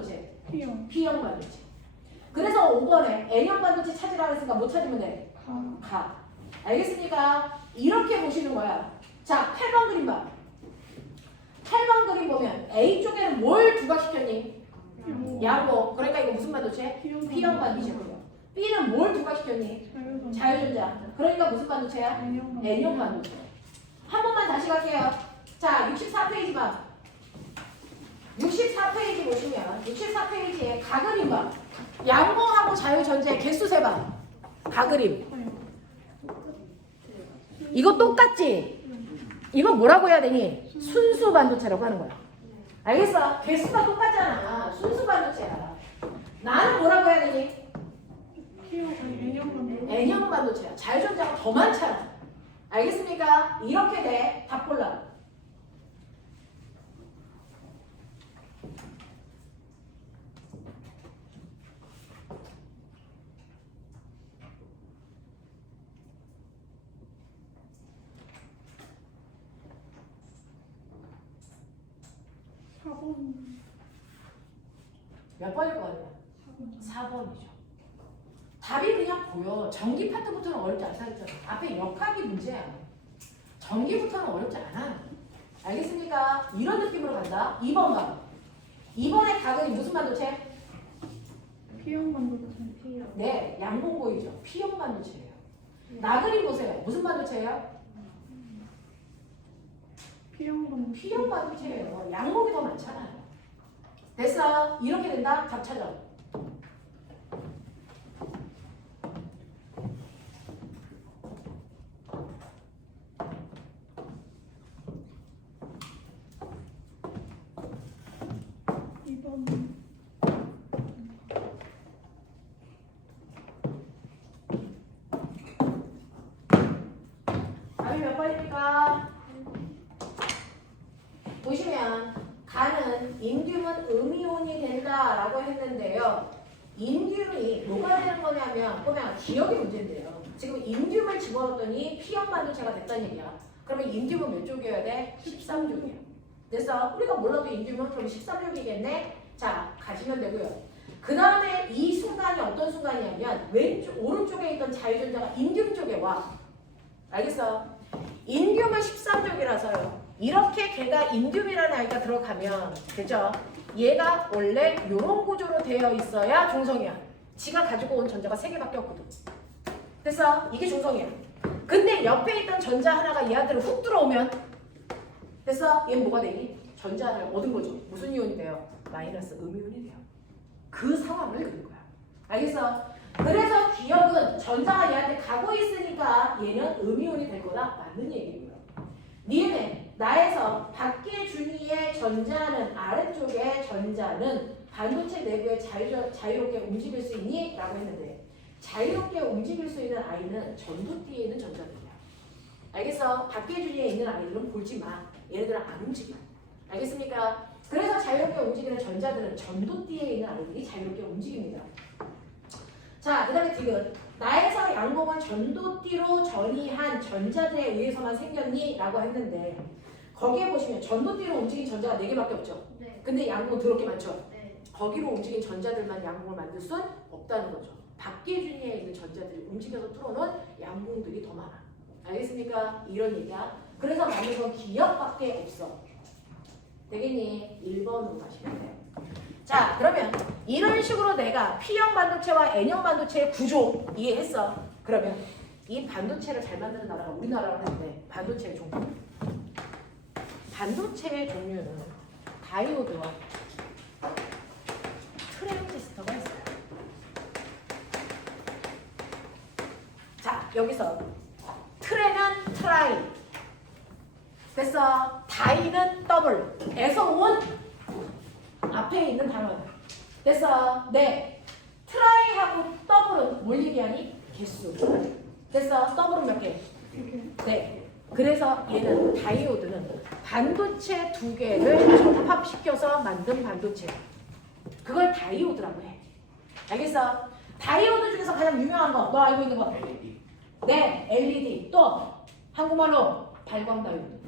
반도체? P형. P형 반도체. 그래서 5번에 N형 반도체 찾으라고 했으니까 못 찾으면 돼. 가. 알겠습니까? 이렇게 보시는 거야. 자, 8번 그림 봐. 8번 그림 보면 A 쪽에는 뭘 부각시켰니? 양보. 그러니까 이거 무슨 반도체? P형 반도체고요. B는 뭘 부각시켰니? 자유전자. 그러니까 무슨 반도체야? N형 반도체. 한 번만 다시 갈게요. 자, 64페이지 봐. 64페이지 보시면 64페이지에 가그림 봐. 양봉하고 자유전자의 개수 세봐. 가그림. 이거 똑같지? 이거 뭐라고 해야 되니? 순수 반도체라고 하는 거야. 알겠어? 개수가 똑같잖아. 순수 반도체야. 나는 뭐라고 해야 되니? N형 반도체야. 자유전자가 더 많잖아. 알겠습니까? 이렇게 돼. 답 골라. 몇 번일 것 같냐? 4번이죠. 답이 그냥 보여. 전기 파트부터는 어렵지 않다 했잖아. 앞에 역학이 문제야. 전기부터는 어렵지 않아. 알겠습니까? 이런 느낌으로 간다. 2번 봐. 2번의 각은 무슨 반도체? P형 반도체. 네, 양봉 보이죠? P형 반도체예요. 나그림 보세요. 무슨 반도체예요? P형 반도체. P형 반도체예요. 양봉이 더 많잖아요. 됐어. 이렇게 된다. 답 찾아. 답이 몇 번입니까? 보시면 가는 인듐은 음이온이 된다라고 했는데요. 인듐이 뭐가 되는 거냐면 보면 기억이 문제인데요. 지금 인듐을 집어넣었더니 P형 반도체가 됐다는 얘기야. 그러면 인듐은 몇 쪽이어야 돼? 13쪽이야. 그래서 우리가 몰라도 인듐은 그럼 13쪽이겠네? 자, 가지면 되고요. 그 다음에 이 순간이 어떤 순간이냐면 왼쪽, 오른쪽에 있던 자유전자가 인듐 쪽에 와. 알겠어? 인듐은 13쪽이라서요. 이렇게 걔가 인듐이라는 아이가 들어가면 되죠? 얘가 원래 이런 구조로 되어 있어야 중성이야. 지가 가지고 온 전자가 3개밖에 없거든. 됐어? 이게 중성이야. 근데 옆에 있던 전자 하나가 얘한테로 훅 들어오면 됐어? 얘는 뭐가 되니? 전자를 얻은 거죠. 무슨 이온이 돼요? 마이너스 음이온이 돼요. 그 상황을 그린 거야. 알겠어? 그래서 기억은 전자가 얘한테 가고 있으니까 얘는 음이온이 될 거다. 맞는 얘기고요. 니은에 나에서 밖에 준위의 전자는 아래쪽의 전자는 반도체 내부에 자유롭게 움직일 수 있니? 라고 했는데 자유롭게 움직일 수 있는 아이는 전도띠에 있는 전자들이야. 알겠어? 밖에 준위에 있는 아이들은 보지 마. 얘네들은 안 움직여. 알겠습니까? 그래서 자유롭게 움직이는 전자들은 전도띠에 있는 아이들이 자유롭게 움직입니다. 자, 그 다음에 디귿. 나에서 양봉은 전도띠로 전이한 전자들에 의해서만 생겼니? 라고 했는데 거기에 보시면 전도띠로 움직인 전자가 4개밖에 없죠. 네. 근데 양봉은 더럽게 많죠. 네. 거기로 움직인 전자들만 양봉을 만들 순 없다는 거죠. 밖에 준위에 있는 전자들이 움직여서 뚫어놓은 양봉들이 더 많아. 알겠습니까? 이런 얘기야. 그래서 맞는 건 기억밖에 없어. 되겠니? 1번으로 가시면 돼요. 자, 그러면 이런 식으로 내가 P형 반도체와 N형 반도체의 구조 이해했어. 그러면 이 반도체를 잘 만드는 나라가 우리나라라고 했는데 반도체의 종류. 반도체의 종류는 다이오드와 트랜지스터가 있어요. 자, 여기서 트레는 트라이. 됐어. 다이는 더블. 에서 온 앞에 있는 단어. 됐어. 네. 트라이하고 더블은 뭘 얘기하니? 개수. 됐어. 더블은 몇 개? 네. 그래서 얘는 다이오드는 반도체 2개를 접합시켜서 만든 반도체. 그걸 다이오드라고 해. 알겠어? 다이오드 중에서 가장 유명한 거, 너 알고 있는 거? LED. 네, LED. 또 한국말로 발광 다이오드.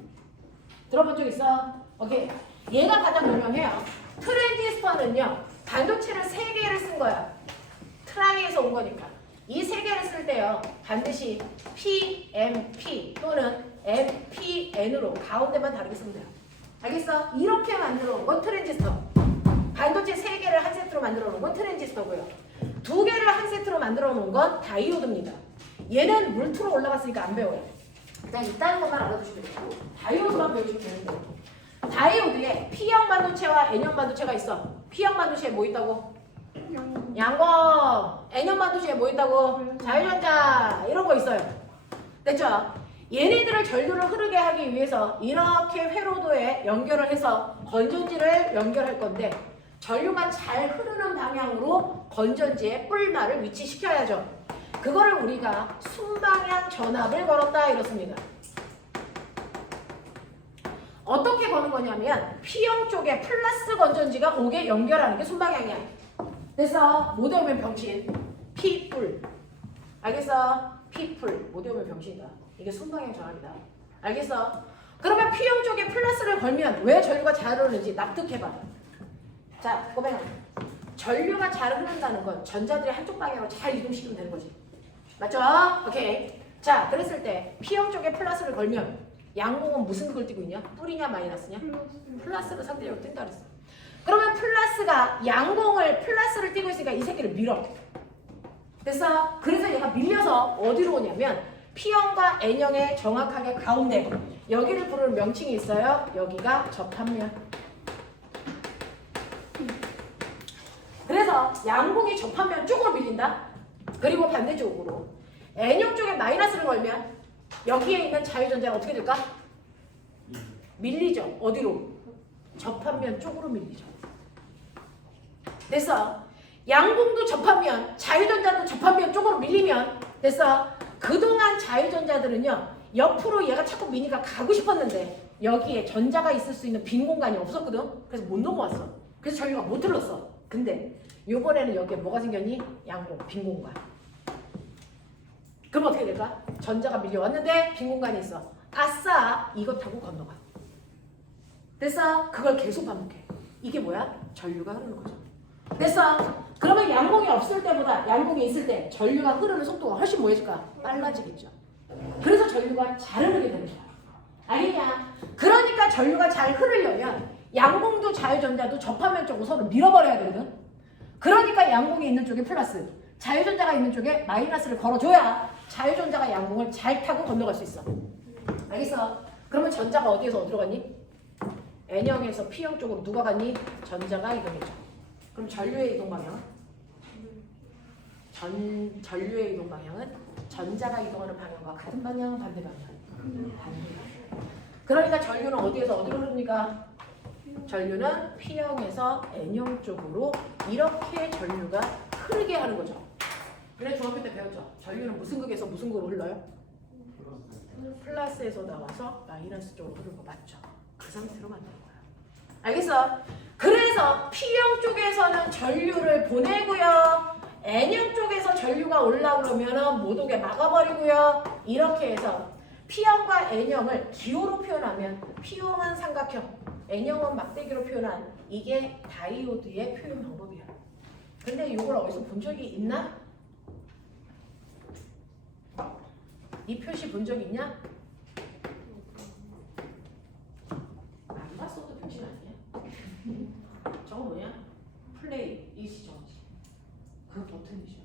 들어본 적 있어? 오케이. 얘가 가장 유명해요. 트랜지스터는요, 반도체를 3개를 쓴 거야. 트라이에서 온 거니까. 이 3개를 쓸 때요. 반드시 PMP 또는 MPN으로 가운데만 다르게 쓰면 돼요. 알겠어? 이렇게 만들어 놓은 건 트랜지스터. 반도체 3개를 한 세트로 만들어 놓은 건 트랜지스터고요. 2개를 한 세트로 만들어 놓은 건 다이오드입니다. 얘는 물투로 올라갔으니까 안 배워요. 그냥 있다는 것만 알아두시면 돼요. 다이오드만 배우시면 되는데. 다이오드에 P형 반도체와 N형 반도체가 있어. P형 반도체에 뭐 있다고? 양광. N형 반도체에 뭐 있다고? 자유전자. 이런 거 있어요. 됐죠? 얘네들을 전류를 흐르게 하기 위해서 이렇게 회로도에 연결을 해서 건전지를 연결할 건데 전류가 잘 흐르는 방향으로 건전지의 뿔말을 위치시켜야죠. 그거를 우리가 순방향 전압을 걸었다 이렇습니다. 어떻게 거는 거냐면 P형 쪽에 플러스 건전지가 오게 연결하는 게 순방향이야. 그래서 못 외우면 병신. P뿔. 알겠어? P뿔. 못 외우면 병신이다. 이게 순방향 전압이다. 알겠어? 그러면 P형 쪽에 플러스를 걸면 왜 전류가 잘 흐르는지 납득해봐. 자, 꼬맹아. 전류가 잘 흐른다는 건 전자들이 한쪽 방향으로 잘 이동시키면 되는 거지. 맞죠? 오케이. 자, 그랬을 때 P형 쪽에 플러스를 걸면 양공은 무슨 극을 띠고 있냐? 뿔이냐 마이너스냐? 플러스를 상대적으로 띈다 그랬어. 그러면 플러스가 양공을 플러스를 띠고 있으니까 이 새끼를 밀어. 됐어? 그래서 얘가 밀려서 어디로 오냐면 P형과 N형의 정확하게 가운데 여기를 부르는 명칭이 있어요. 여기가 접합면. 그래서 양공이 접합면 쪽으로 밀린다. 그리고 반대쪽으로 N형 쪽에 마이너스를 걸면 여기에 있는 자유전자가 어떻게 될까? 밀리죠. 어디로? 접합면 쪽으로 밀리죠. 됐어? 양공도 접합면, 자유전자도 접합면 쪽으로 밀리면 됐어? 그동안 자유전자들은요. 옆으로 얘가 자꾸 미니가 가고 싶었는데 여기에 전자가 있을 수 있는 빈 공간이 없었거든. 그래서 못 넘어왔어. 그래서 전류가 못 흘렀어. 근데 요번에는 여기에 뭐가 생겼니? 양공, 빈 공간. 그럼 어떻게 될까? 전자가 밀려왔는데 빈 공간이 있어. 아싸! 이거 타고 건너가. 됐어? 그걸 계속 반복해. 이게 뭐야? 전류가 흐르는 거죠. 됐어? 그러면 양공이 없을 때보다 양공이 있을 때 전류가 흐르는 속도가 훨씬 뭐해질까? 빨라지겠죠. 그래서 전류가 잘 흐르게 되는 거야. 알겠냐? 그러니까 전류가 잘 흐르려면 양공도 자유전자도 접합면 쪽으로 서로 밀어버려야 되거든. 그러니까 양공이 있는 쪽에 플러스, 자유전자가 있는 쪽에 마이너스를 걸어줘야 자유전자가 양공을 잘 타고 건너갈 수 있어. 알겠어? 그러면 전자가 어디에서 어디로 갔니? N형에서 P형 쪽으로 누가 갔니? 전자가 이동했죠. 그럼 전류의 이동 방향은? 전류의 이동 방향은 전자가 이동하는 방향과 같은 방향, 반대 방향? 반대. 그러니까 전류는 어디에서 어디로 흐릅니까? 전류는 P형에서 N형 쪽으로 이렇게 전류가 흐르게 하는 거죠. 그래 중학교 때 배웠죠. 전류는 무슨 극에서 무슨 극으로 흘러요? 플러스에서 나와서 마이너스 쪽으로 흐르는 거 맞죠? 그 상태로 만드는 거야. 알겠어? 그래서 P형 쪽에서는 전류를 보내고요. N형 쪽에서 전류가 올라오려면 못 오게 막아버리고요. 이렇게 해서 P형과 N형을 기호로 표현하면 P형은 삼각형, N형은 막대기로 표현한 이게 다이오드의 표현 방법이야. 근데 이걸 어디서 본 적이 있나? 이 표시 본 적 있냐? 안 봤어도 표시는 아니야. 저거 뭐냐? 플레이 일시정지. 그 버튼이죠.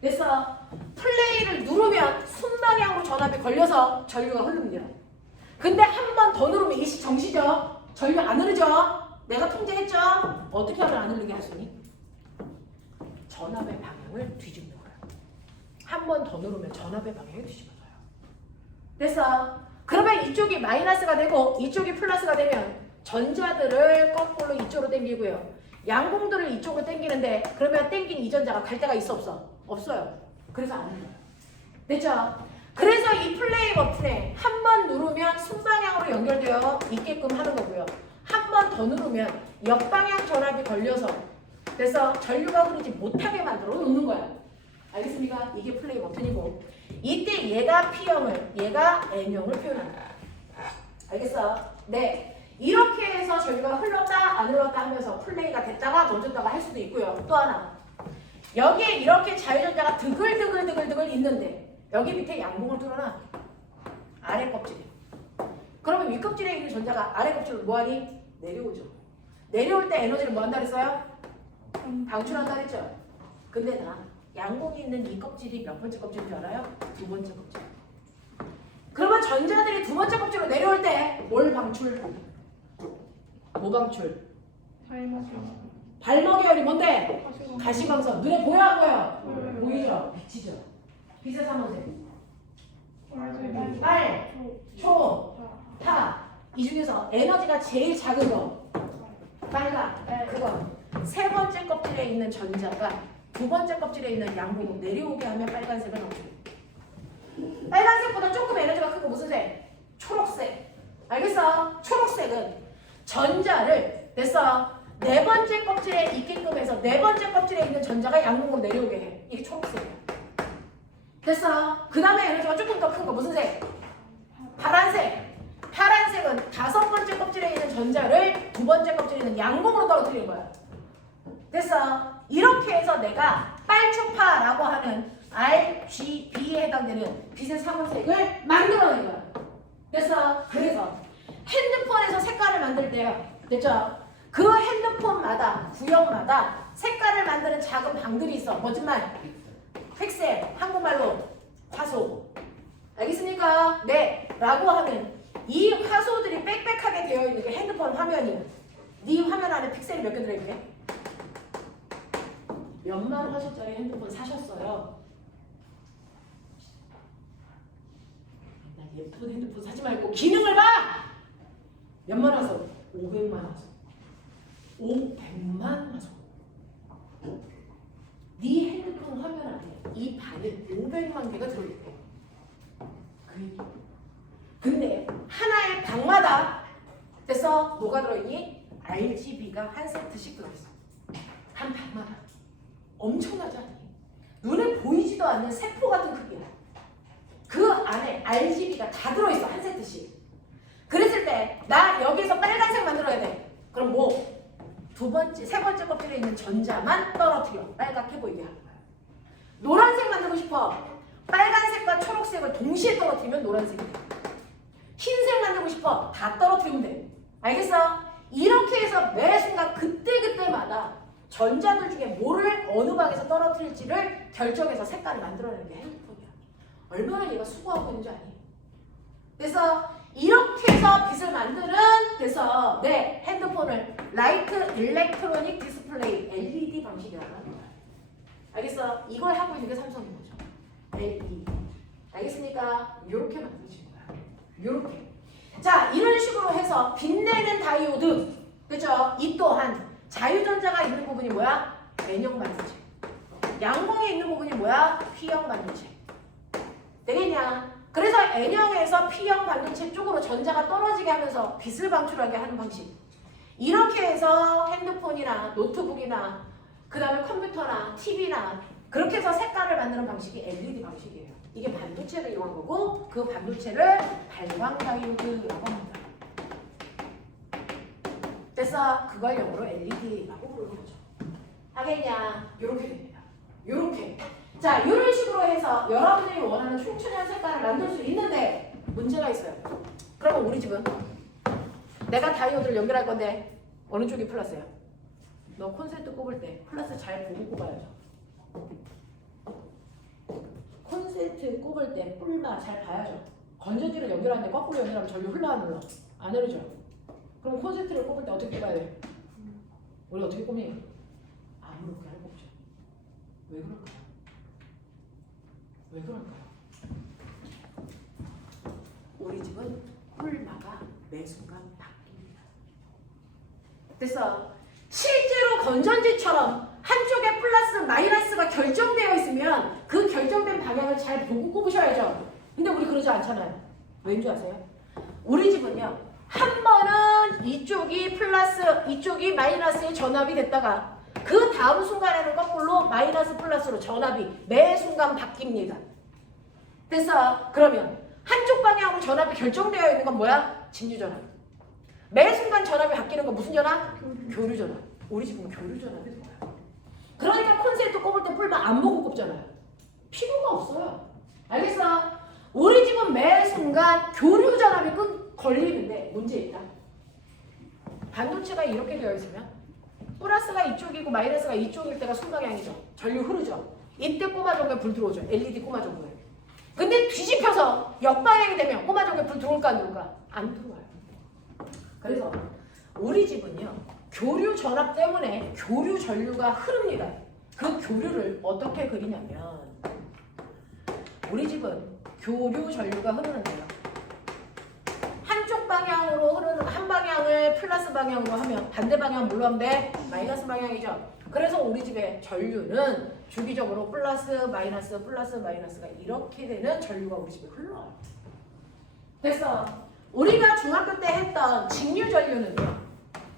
그래서 플레이를 누르면 순방향으로 전압이 걸려서 전류가 흐릅니다. 근데 한 번 더 누르면 일시정지죠. 전류 안 흐르죠. 내가 통제했죠. 어떻게 하면 안 흐르게 할 수 있니? 전압의 방향을 뒤집는 거야. 한 번 더 누르면 전압의 방향이 뒤집어져요. 그래서 그러면 이쪽이 마이너스가 되고 이쪽이 플러스가 되면 전자들을 거꾸로 이쪽으로 당기고요. 양공들을 이쪽으로 당기는데 그러면 당긴 이 전자가 갈 데가 있어 없어? 없어요. 그래서 안 눌러요. 됐죠? 그래서 이 플레이 버튼에 한 번 누르면 순방향으로 연결되어 있게끔 하는 거고요. 한 번 더 누르면 역방향 전압이 걸려서 그래서 전류가 흐르지 못하게 만들어 놓는 거야. 알겠습니까? 이게 플레이 버튼이고 이때 얘가 P형을 얘가 N형을 표현한다. 알겠어? 네. 이렇게 해서 전류가 흘렀다 안 안 흘렀다 하면서 플레이가 됐다가 던졌다가 할 수도 있고요. 또 하나. 여기에 이렇게 자유전자가 드글드글 있는데 여기 밑에 양봉을 뚫어놔. 아래 껍질에. 그러면 위 껍질에 있는 전자가 아래 껍질로 뭐하니? 내려오죠. 내려올 때 에너지를 뭐 한다 그랬어요? 방출한다 그랬죠. 근데 나 양봉이 있는 이 껍질이 몇 번째 껍질인 줄 알아요? 두 번째 껍질. 그러면 전자들이 두 번째 껍질로 내려올 때 뭘 방출? 뭐 방출? 발목이열이 뭔데? 가시광선. 눈에 보여 안 보여? 보이죠? 빛이죠. 빛의 삼원색. 빨, 초, 타. 이 중에서 에너지가 제일 작은 거. 빨간. 그거. 세 번째 껍질에 있는 전자가 두 번째 껍질에 있는 양봉을 내려오게 하면 빨간색을 넣어줘. 빨간색보다 조금 에너지가 큰 거 무슨 색? 초록색. 알겠어? 초록색은 전자를 됐어. 네 번째 껍질에 있게끔 해서 네 번째 껍질에 있는 전자가 양봉으로 내려오게 해. 이게 초록색이야. 됐어. 그 다음에 에너지가 조금 더 큰 거 무슨 색? 파란색. 파란색은 다섯 번째 껍질에 있는 전자를 두 번째 껍질에 있는 양봉으로 떨어뜨리는 거야. 됐어. 이렇게 해서 내가 빨초파라고 하는 RGB에 해당되는 빛의 삼원색을 만들어낸 거야. 됐어. 그래서 핸드폰에서 색깔을 만들 때요. 됐죠? 그 핸드폰마다 구역마다 색깔을 만드는 작은 방들이 있어. 뭐지 말? 픽셀. 한국말로 화소. 알겠습니까? 네. 라고 하면 이 화소들이 빽빽하게 되어 있는 게 핸드폰 화면이야. 네 화면 안에 픽셀이 몇 개 들어있게? 몇만 화소짜리 핸드폰 사셨어요. 나 예쁜 핸드폰 사지 말고 기능을 봐! 몇만 화소? 500만 화소. 500만 화소. 네 핸드폰 화면 안에 이 반에 500만 개가 들어있대. 그 얘기. 근데 하나의 방마다 그래서 뭐가 들어있니? RGB가 한 세트씩 들어있어. 한 방마다. 엄청나지 않니? 눈에 보이지도 않는 세포 같은 크기야. 그 안에 RGB가 다 들어있어. 한 세트씩. 그랬을 때 나 여기에서 빨간색 만들어야 돼. 그럼 뭐? 세 번째 껍질에 있는 전자만 떨어뜨려. 빨갛게 보이게 하는 거야. 노란색 만들고 싶어. 빨간색과 초록색을 동시에 떨어뜨리면 노란색이 돼. 흰색 만들고 싶어. 다 떨어뜨리면 돼. 알겠어? 이렇게 해서 매 순간 그때그때마다 전자들 중에 뭐를 어느 방에서 떨어뜨릴지를 결정해서 색깔을 만들어내는 게 핸드폰이야. 얼마나 얘가 수고하고 있는지 아니? 그래서 이렇게 해서 빛을 만드는 그래서 네 핸드폰을 라이트 일렉트로닉 디스플레이 LED 방식이라고 합니다. 알겠어? 이걸 하고 있는 게 삼성인 거죠. LED. 알겠습니까? 이렇게 만들어진 거야. 이렇게. 자 이런 식으로 해서 빛내는 다이오드. 그죠? 이 또한 자유전자가 있는 부분이 뭐야? N형 반도체. 양봉에 있는 부분이 뭐야? P형 반도체. 되겠냐? 그래서 N형에서 P형 반도체 쪽으로 전자가 떨어지게 하면서 빛을 방출하게 하는 방식. 이렇게 해서 핸드폰이나 노트북이나 그 다음에 컴퓨터나 TV나 그렇게 해서 색깔을 만드는 방식이 LED 방식이에요. 이게 반도체를 이용한 거고 그 반도체를 발광 다이오드라고 합니다. 그래서 그걸 영어로 LED라고 부르는 거죠. 하겠냐? 이렇게 됩니다. 이렇게. 자, 이런 식으로 해서 여러분들이 원하는 총천연 색깔을 만들 수 있는데 문제가 있어요. 그러면 우리 집은 내가 다이오드를 연결할 건데 어느 쪽이 플러스야? 너 콘센트 꼽을 때 플러스 잘 보고 꼽아야죠. 콘센트 꼽을 때 뿔마 잘 봐야죠. 건전지를 연결하는데 거꾸로 연결하면 전류 흘러 안 흘러? 안 흐르죠. 그럼 콘센트를 꼽을 때 어떻게 꼽아야 돼? 우리 어떻게 꼽니? 아무렇게나 꼽죠. 왜 그럴까요? 왜 그럴까요? 우리 집은 뿔마가 매 순간 바뀝니다. 그래서 실제로 건전지처럼 한쪽에 플러스 마이너스가 결정되어 있으면 그 결정된 방향을 잘 보고 꼽으셔야죠. 근데 우리 그러지 않잖아요. 왠 줄 아세요? 우리 집은요. 한 번은 이쪽이 플러스, 이쪽이 마이너스에 전압이 됐다가 그 다음 순간에는 거꾸로 마이너스 플러스로 전압이 매 순간 바뀝니다. 그래서 그러면 한쪽 방향으로 전압이 결정되어 있는 건 뭐야? 진유전압. 매 순간 전압이 바뀌는 거 무슨 전압? 교류 전압. 우리 집은 교류 전압이 좋아요. 그러니까 콘센트 꼽을 때 뿔만 안 보고 꼽잖아요. 필요가 없어요. 알겠어? 우리 집은 매 순간 교류 전압이 걸리는데 문제 있다. 반도체가 이렇게 되어 있으면 플러스가 이쪽이고 마이너스가 이쪽일 때가 순방향이죠. 전류 흐르죠. 이때 꼬마종에 불 들어오죠. LED 꼬마종에. 근데 뒤집혀서 역방향이 되면 꼬마종에 불 들어올까 안 들어올까? 안 들어와요. 그래서 우리 집은요. 교류 전압 때문에 교류 전류가 흐릅니다. 그 교류를 어떻게 그리냐면 우리 집은 교류 전류가 흐르는데요. 한쪽 방향으로 흐르는 한 방향을 플러스 방향으로 하면 반대 방향은 뭘로 하면 돼? 마이너스 방향이죠. 그래서 우리 집의 전류는 주기적으로 플러스 마이너스가 이렇게 되는 전류가 우리 집에 흘러요. 그래서 우리가 중학교 때 했던 직류 전류는요.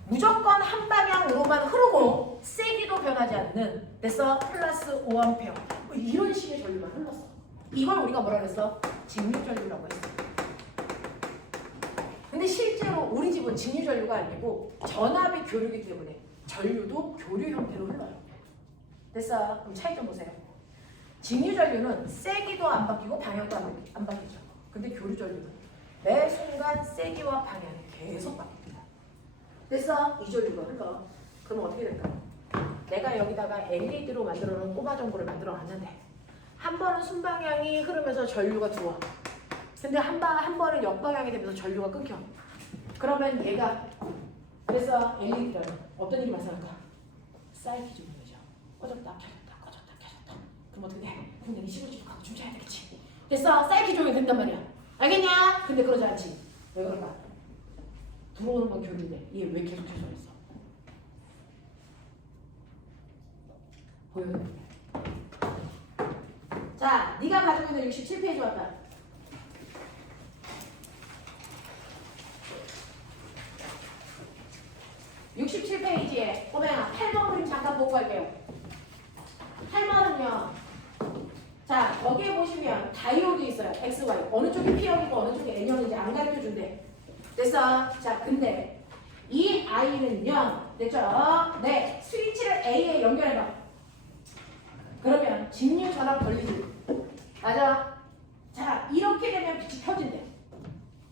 무조건 한 방향으로만 흐르고 세기도 변하지 않는 됐어? 플러스 5A 이런 식의 전류만 흘렀어. 이걸 우리가 뭐라 그랬어? 직류 전류라고 했어. 근데 실제로 우리 집은 직류 전류가 아니고 전압이 교류이기 때문에 전류도 교류 형태로 흘러요. 됐어? 그럼 차이 좀 보세요. 직류 전류는 세기도 안 바뀌고 방향도 안 바뀌죠. 근데 교류 전류는 매 순간 세기와 방향이 계속 바뀝니다. 됐어? 이 전류가 흘러. 그럼 어떻게 될까? 내가 여기다가 LED로 만들어 놓은 꼬마 전구를 만들어 놨는데 한 번은 순방향이 흐르면서 전류가 들어와. 근데 한 번은 역방향이 되면서 전류가 끊겨. 그러면 얘가 그래서 LED는 어떤 일이 발생할까? 사이클 중이죠. 꺼졌다 켜졌다. 그럼 어떻게 돼? 그럼 내가 시골집하고 춤춰야 되겠지. 됐어? 사이클 조용히 된단 말이야. 알겠냐? 근데 그러지 않지. 왜 그럴까? 들어오는 건 교류인데 얘 왜 계속 켜져 있어? 보여요? 자, 네가 가지고 있는 67페이지 왔다. 67페이지에 꼬맹아 8번 그림 잠깐 보고 갈게요. 8번은요. 자, 거기에 보시면 다이오드 있어요. XY. 어느 쪽이 P형이고 어느 쪽이 N형인지 안 가르쳐준대. 됐어? 자, 근데 이 I는요. 됐죠? 네. 스위치를 A에 연결해봐. 그러면 직류 전압 걸리지. 맞아? 자, 이렇게 되면 빛이 켜진대.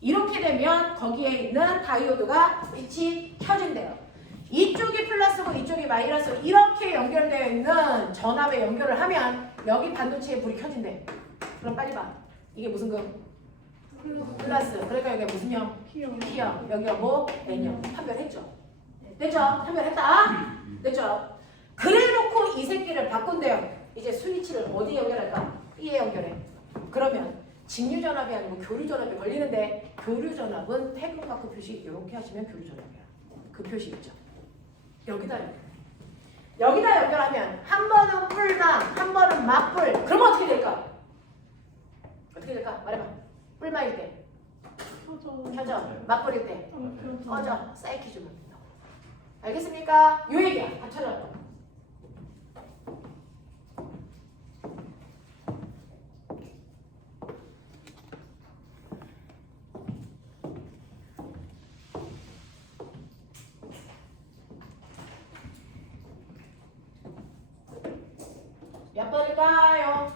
이렇게 되면 거기에 있는 다이오드가 빛이 켜진대요. 이쪽이 플러스고 이쪽이 마이너스 이렇게 연결되어 있는 전압에 연결을 하면 여기 반도체에 불이 켜진대. 그럼 빨리 봐. 이게 무슨 금? 플러스. 그러니까 여기가 무슨 형? P형. 여기가 뭐? N형. 판별했죠? 됐죠? 판별했다? 됐죠? 그래놓고 이 새끼를 바꾼대요. 이제 스위치를 어디에 연결할까? B에 연결해. 그러면 직류 전압이 아니고 교류 전압이 걸리는데 교류 전압은 태극마크 표시 이렇게 하시면 교류 전압이야. 그 표시 있죠? 여기다 연결해. 여기다 연결하면 한 번은 뿔망, 한 번은 맞뿔. 그러면 어떻게 될까? 어떻게 될까? 말해봐. 뿔망일 때 켜져. 맞뿔일 때 꺼져. 사이키 좀 합니다. 알겠습니까? 요 얘기야. 다 찾아봐. 몇 번일까요?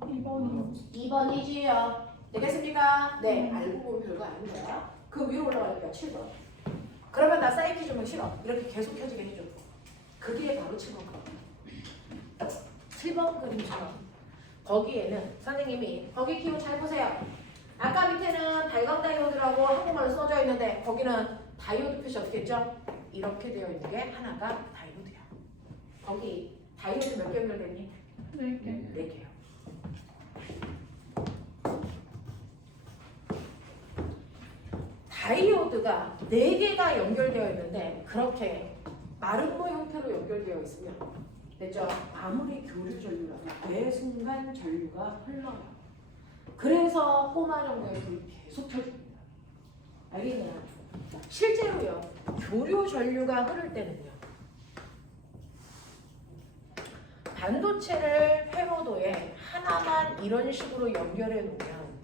2번이요. 2번이지요. 되겠습니까? 네. 알고 보면 별거 아닙니다. 그 위로 올라가니까 7번. 그러면 나 사이키 주면 싫어. 이렇게 계속 켜지게 해줘. 그게 바로 7번 그림. 7번 그림처럼 거기에는 선생님이 거기 키워 잘 보세요. 아까 밑에는 발광 다이오드라고 한국말로 써져 있는데 거기는 다이오드 표시 어떻게 했죠? 이렇게 되어 있는 게 하나가 다이오드야. 거기 다이오드 몇 개 연결됐니? 4개. 4개요. 다이오드가 4개가 연결되어 있는데 그렇게 마름모 형태로 연결되어 있으면 됐죠? 아무리 교류 전류라도 매 순간 전류가 흘러요. 그래서 꼬마 정도의 불이 계속 켜집니다. 알겠냐? 실제로요. 교류 전류가 흐를 때는요. 반도체를 회로도에 하나만 이런 식으로 연결해 놓으면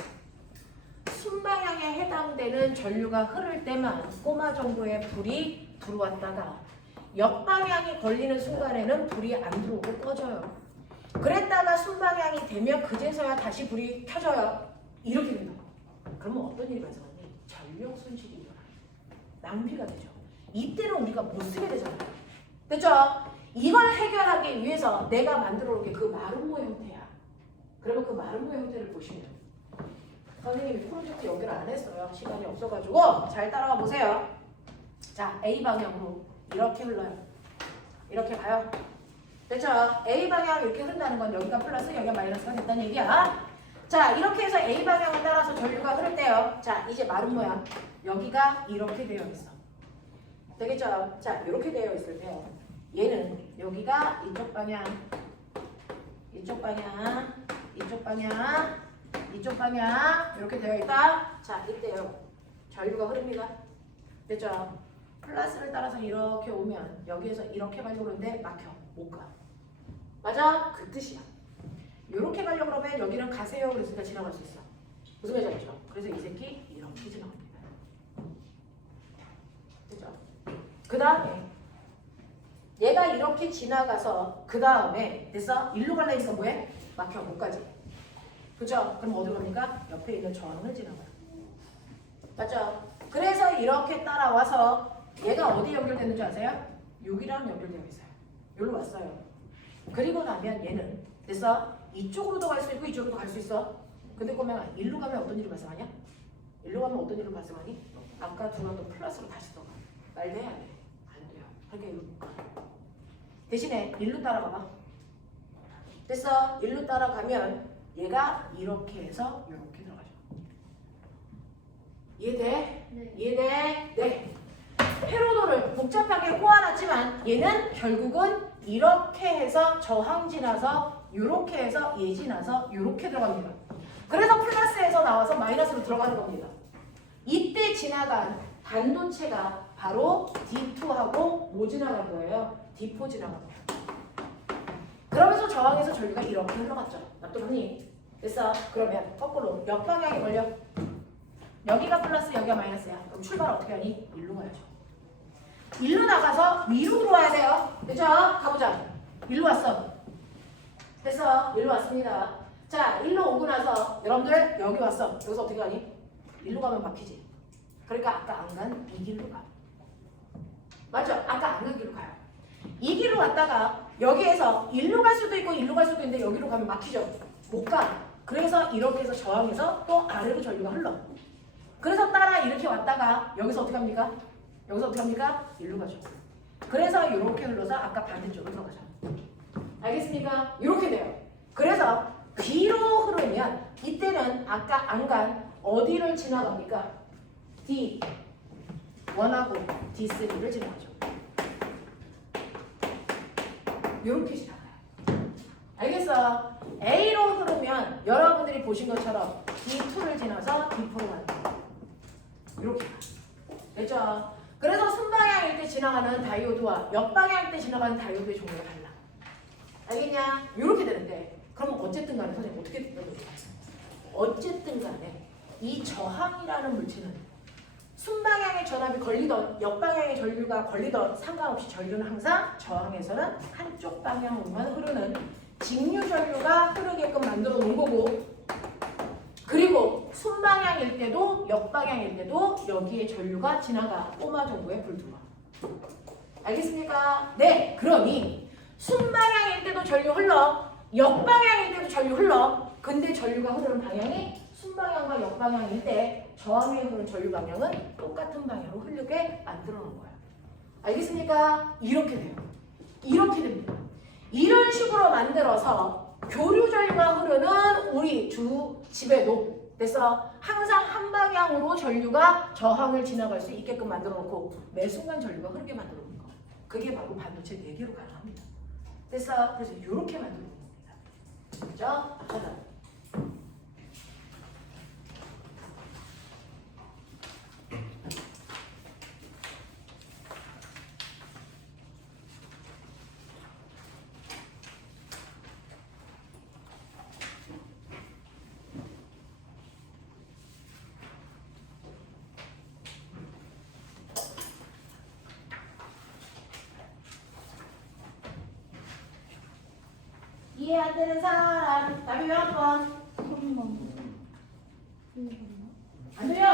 순방향에 해당되는 전류가 흐를 때만 꼬마 정도의 불이 들어왔다가 역방향이 걸리는 순간에는 불이 안 들어오고 꺼져요. 그랬다가 순방향이 되면 그제서야 다시 불이 켜져요. 이렇게 된다고. 그러면 어떤 일이 발생하니? 전력 손실이 일어나요. 낭비가 되죠. 이때는 우리가 못 쓰게 되잖아요. 됐죠? 이걸 해결하기 위해서 내가 만들어 놓은 게 그 마름모 형태야. 그러면 그 마름모 형태를 보시면 선생님이 프로젝트 연결 안 했어요. 시간이 없어가지고 잘 따라가 보세요. 자, A 방향으로 이렇게 흘러요. 이렇게 가요. 됐죠? A 방향 이렇게 흐른다는 건 여기가 플러스 여기가 마이너스가 됐다는 얘기야. 자, 이렇게 해서 A 방향을 따라서 전류가 흐를 때요. 자, 이제 마름모야. 여기가 이렇게 되어 있어. 되겠죠? 자, 이렇게 되어 있을 때요. 얘는 여기가 이쪽 방향, 이쪽 방향, 이쪽 방향, 이쪽 방향 이렇게 되어 있다. 자, 이때요. 전류가 흐릅니다. 됐죠? 플러스를 따라서 이렇게 오면 여기에서 이렇게 가려고 그러는데 막혀. 못 가. 맞아? 그 뜻이야. 이렇게 가려고 그러면 여기는 가세요. 그랬으니까 지나갈 수 있어. 무슨 말인지 알죠? 그래서 이 새끼 이렇게 지나갑니다. 됐죠? 그 다음에 얘가 이렇게 지나가서 그 다음에 됐어? 일로 가려니까 뭐해? 막혀. 못 가지. 그죠? 그럼 어디로 갑니까? 옆에 있는 저항을 지나가요. 맞죠? 그래서 이렇게 따라와서 얘가 어디 연결되는 줄 아세요? 여기랑 연결되어 있어요. 여기로 왔어요. 그리고 나면 얘는 됐어? 이쪽으로도 갈 수 있고 이쪽으로도 갈 수 있어. 근데 그러면 일로 가면 어떤 일이 발생하냐? 일로 가면 어떤 일이 발생하니? 아까 들어왔던 플러스로 다시 들어가. 말 돼야 돼? 안 돼요. 그러니까 일로 못 가. 대신에 일로 따라가봐. 됐어? 일로 따라가면 얘가 이렇게 해서 이렇게 들어가죠. 이해돼? 네. 이해돼? 네. 회로도를 복잡하게 꼬아놨지만 얘는 결국은 이렇게 해서 저항 지나서 이렇게 해서 얘 지나서 이렇게 들어갑니다. 그래서 플러스에서 나와서 마이너스로 들어가는 겁니다. 이때 지나간 반도체가 바로 D2하고 뭐 지나간 거예요? D4 지나간 거예요. 그러면서 저항에서 전류가 이렇게 흘러갔죠. 납득하니? 됐어? 그러면 거꾸로 역방향이 걸려. 여기가 플러스 여기가 마이너스야. 그럼 출발 어떻게 하니? 일로 가야죠. 일로 나가서 위로 들어와야 돼요. 됐죠? 가보자. 일로 왔어. 됐어? 일로 왔습니다. 자, 일로 오고 나서 여러분들 여기 왔어. 여기서 어떻게 가니? 일로 가면 막히지. 그러니까 아까 안 간 이 길로 가. 맞죠? 아까 안 간 길로 가요. 이 길로 왔다가 여기에서 일로 갈 수도 있고 일로 갈 수도 있는데 여기로 가면 막히죠. 못 가. 그래서 이렇게 해서 저항해서 또 아래로 전류가 흘러. 그래서 따라 이렇게 왔다가 여기서 어떻게 합니까? 여기서 어떻게 합니까? 일로 가죠. 그래서 이렇게 흘러서 아까 반대쪽으로 들어가죠. 알겠습니까? 이렇게 돼요. 그래서 B로 흐르면 이때는 아까 안 간 어디를 지나갑니까? D1하고 D3를 지나가죠. 이렇게 지나가요. 알겠어? A로 흐르면 여러분들이 보신 것처럼 D2를 지나서 D4로 가는 거예요. 이렇게 가요. 됐죠? 그래서 순방향일 때 지나가는 다이오드와 역방향일 때 지나가는 다이오드의 종류가 달라. 알겠냐? 이렇게 되는데 그럼 어쨌든 간에 선생님 어떻게 되는지 어쨌든 간에 이 저항이라는 물체는 순방향의 전압이 걸리던 역방향의 전류가 걸리던 상관없이 전류는 항상 저항에서는 한쪽 방향으로만 흐르는 직류 전류가 흐르게끔 만들어 놓은 거고 그리고 순방향일 때도 역방향일 때도 여기에 전류가 지나가 꼬마 정도의 불 들어와. 알겠습니까? 네, 그러니 순방향일 때도 전류 흘러 역방향일 때도 전류 흘러 근데 전류가 흐르는 방향이 순방향과 역방향일 때 저항에 흐르는 전류 방향은 똑같은 방향으로 흐르게 만들어 놓은 거야. 알겠습니까? 이렇게 돼요. 이렇게 됩니다. 이런 식으로 만들어서 교류 전류가 흐르는 우리 주 집에도 그래서 항상 한 방향으로 전류가 저항을 지나갈 수 있게끔 만들어 놓고 매 순간 전류가 흐르게 만들어 놓은 거. 그게 바로 반도체 4개로 가능합니다. 됐어? 그래서 이렇게 만들어 놓은 겁니다. 그죠? 하나. 이해 안 되는 사람 답이 몇 번? 3번. 안 돼요?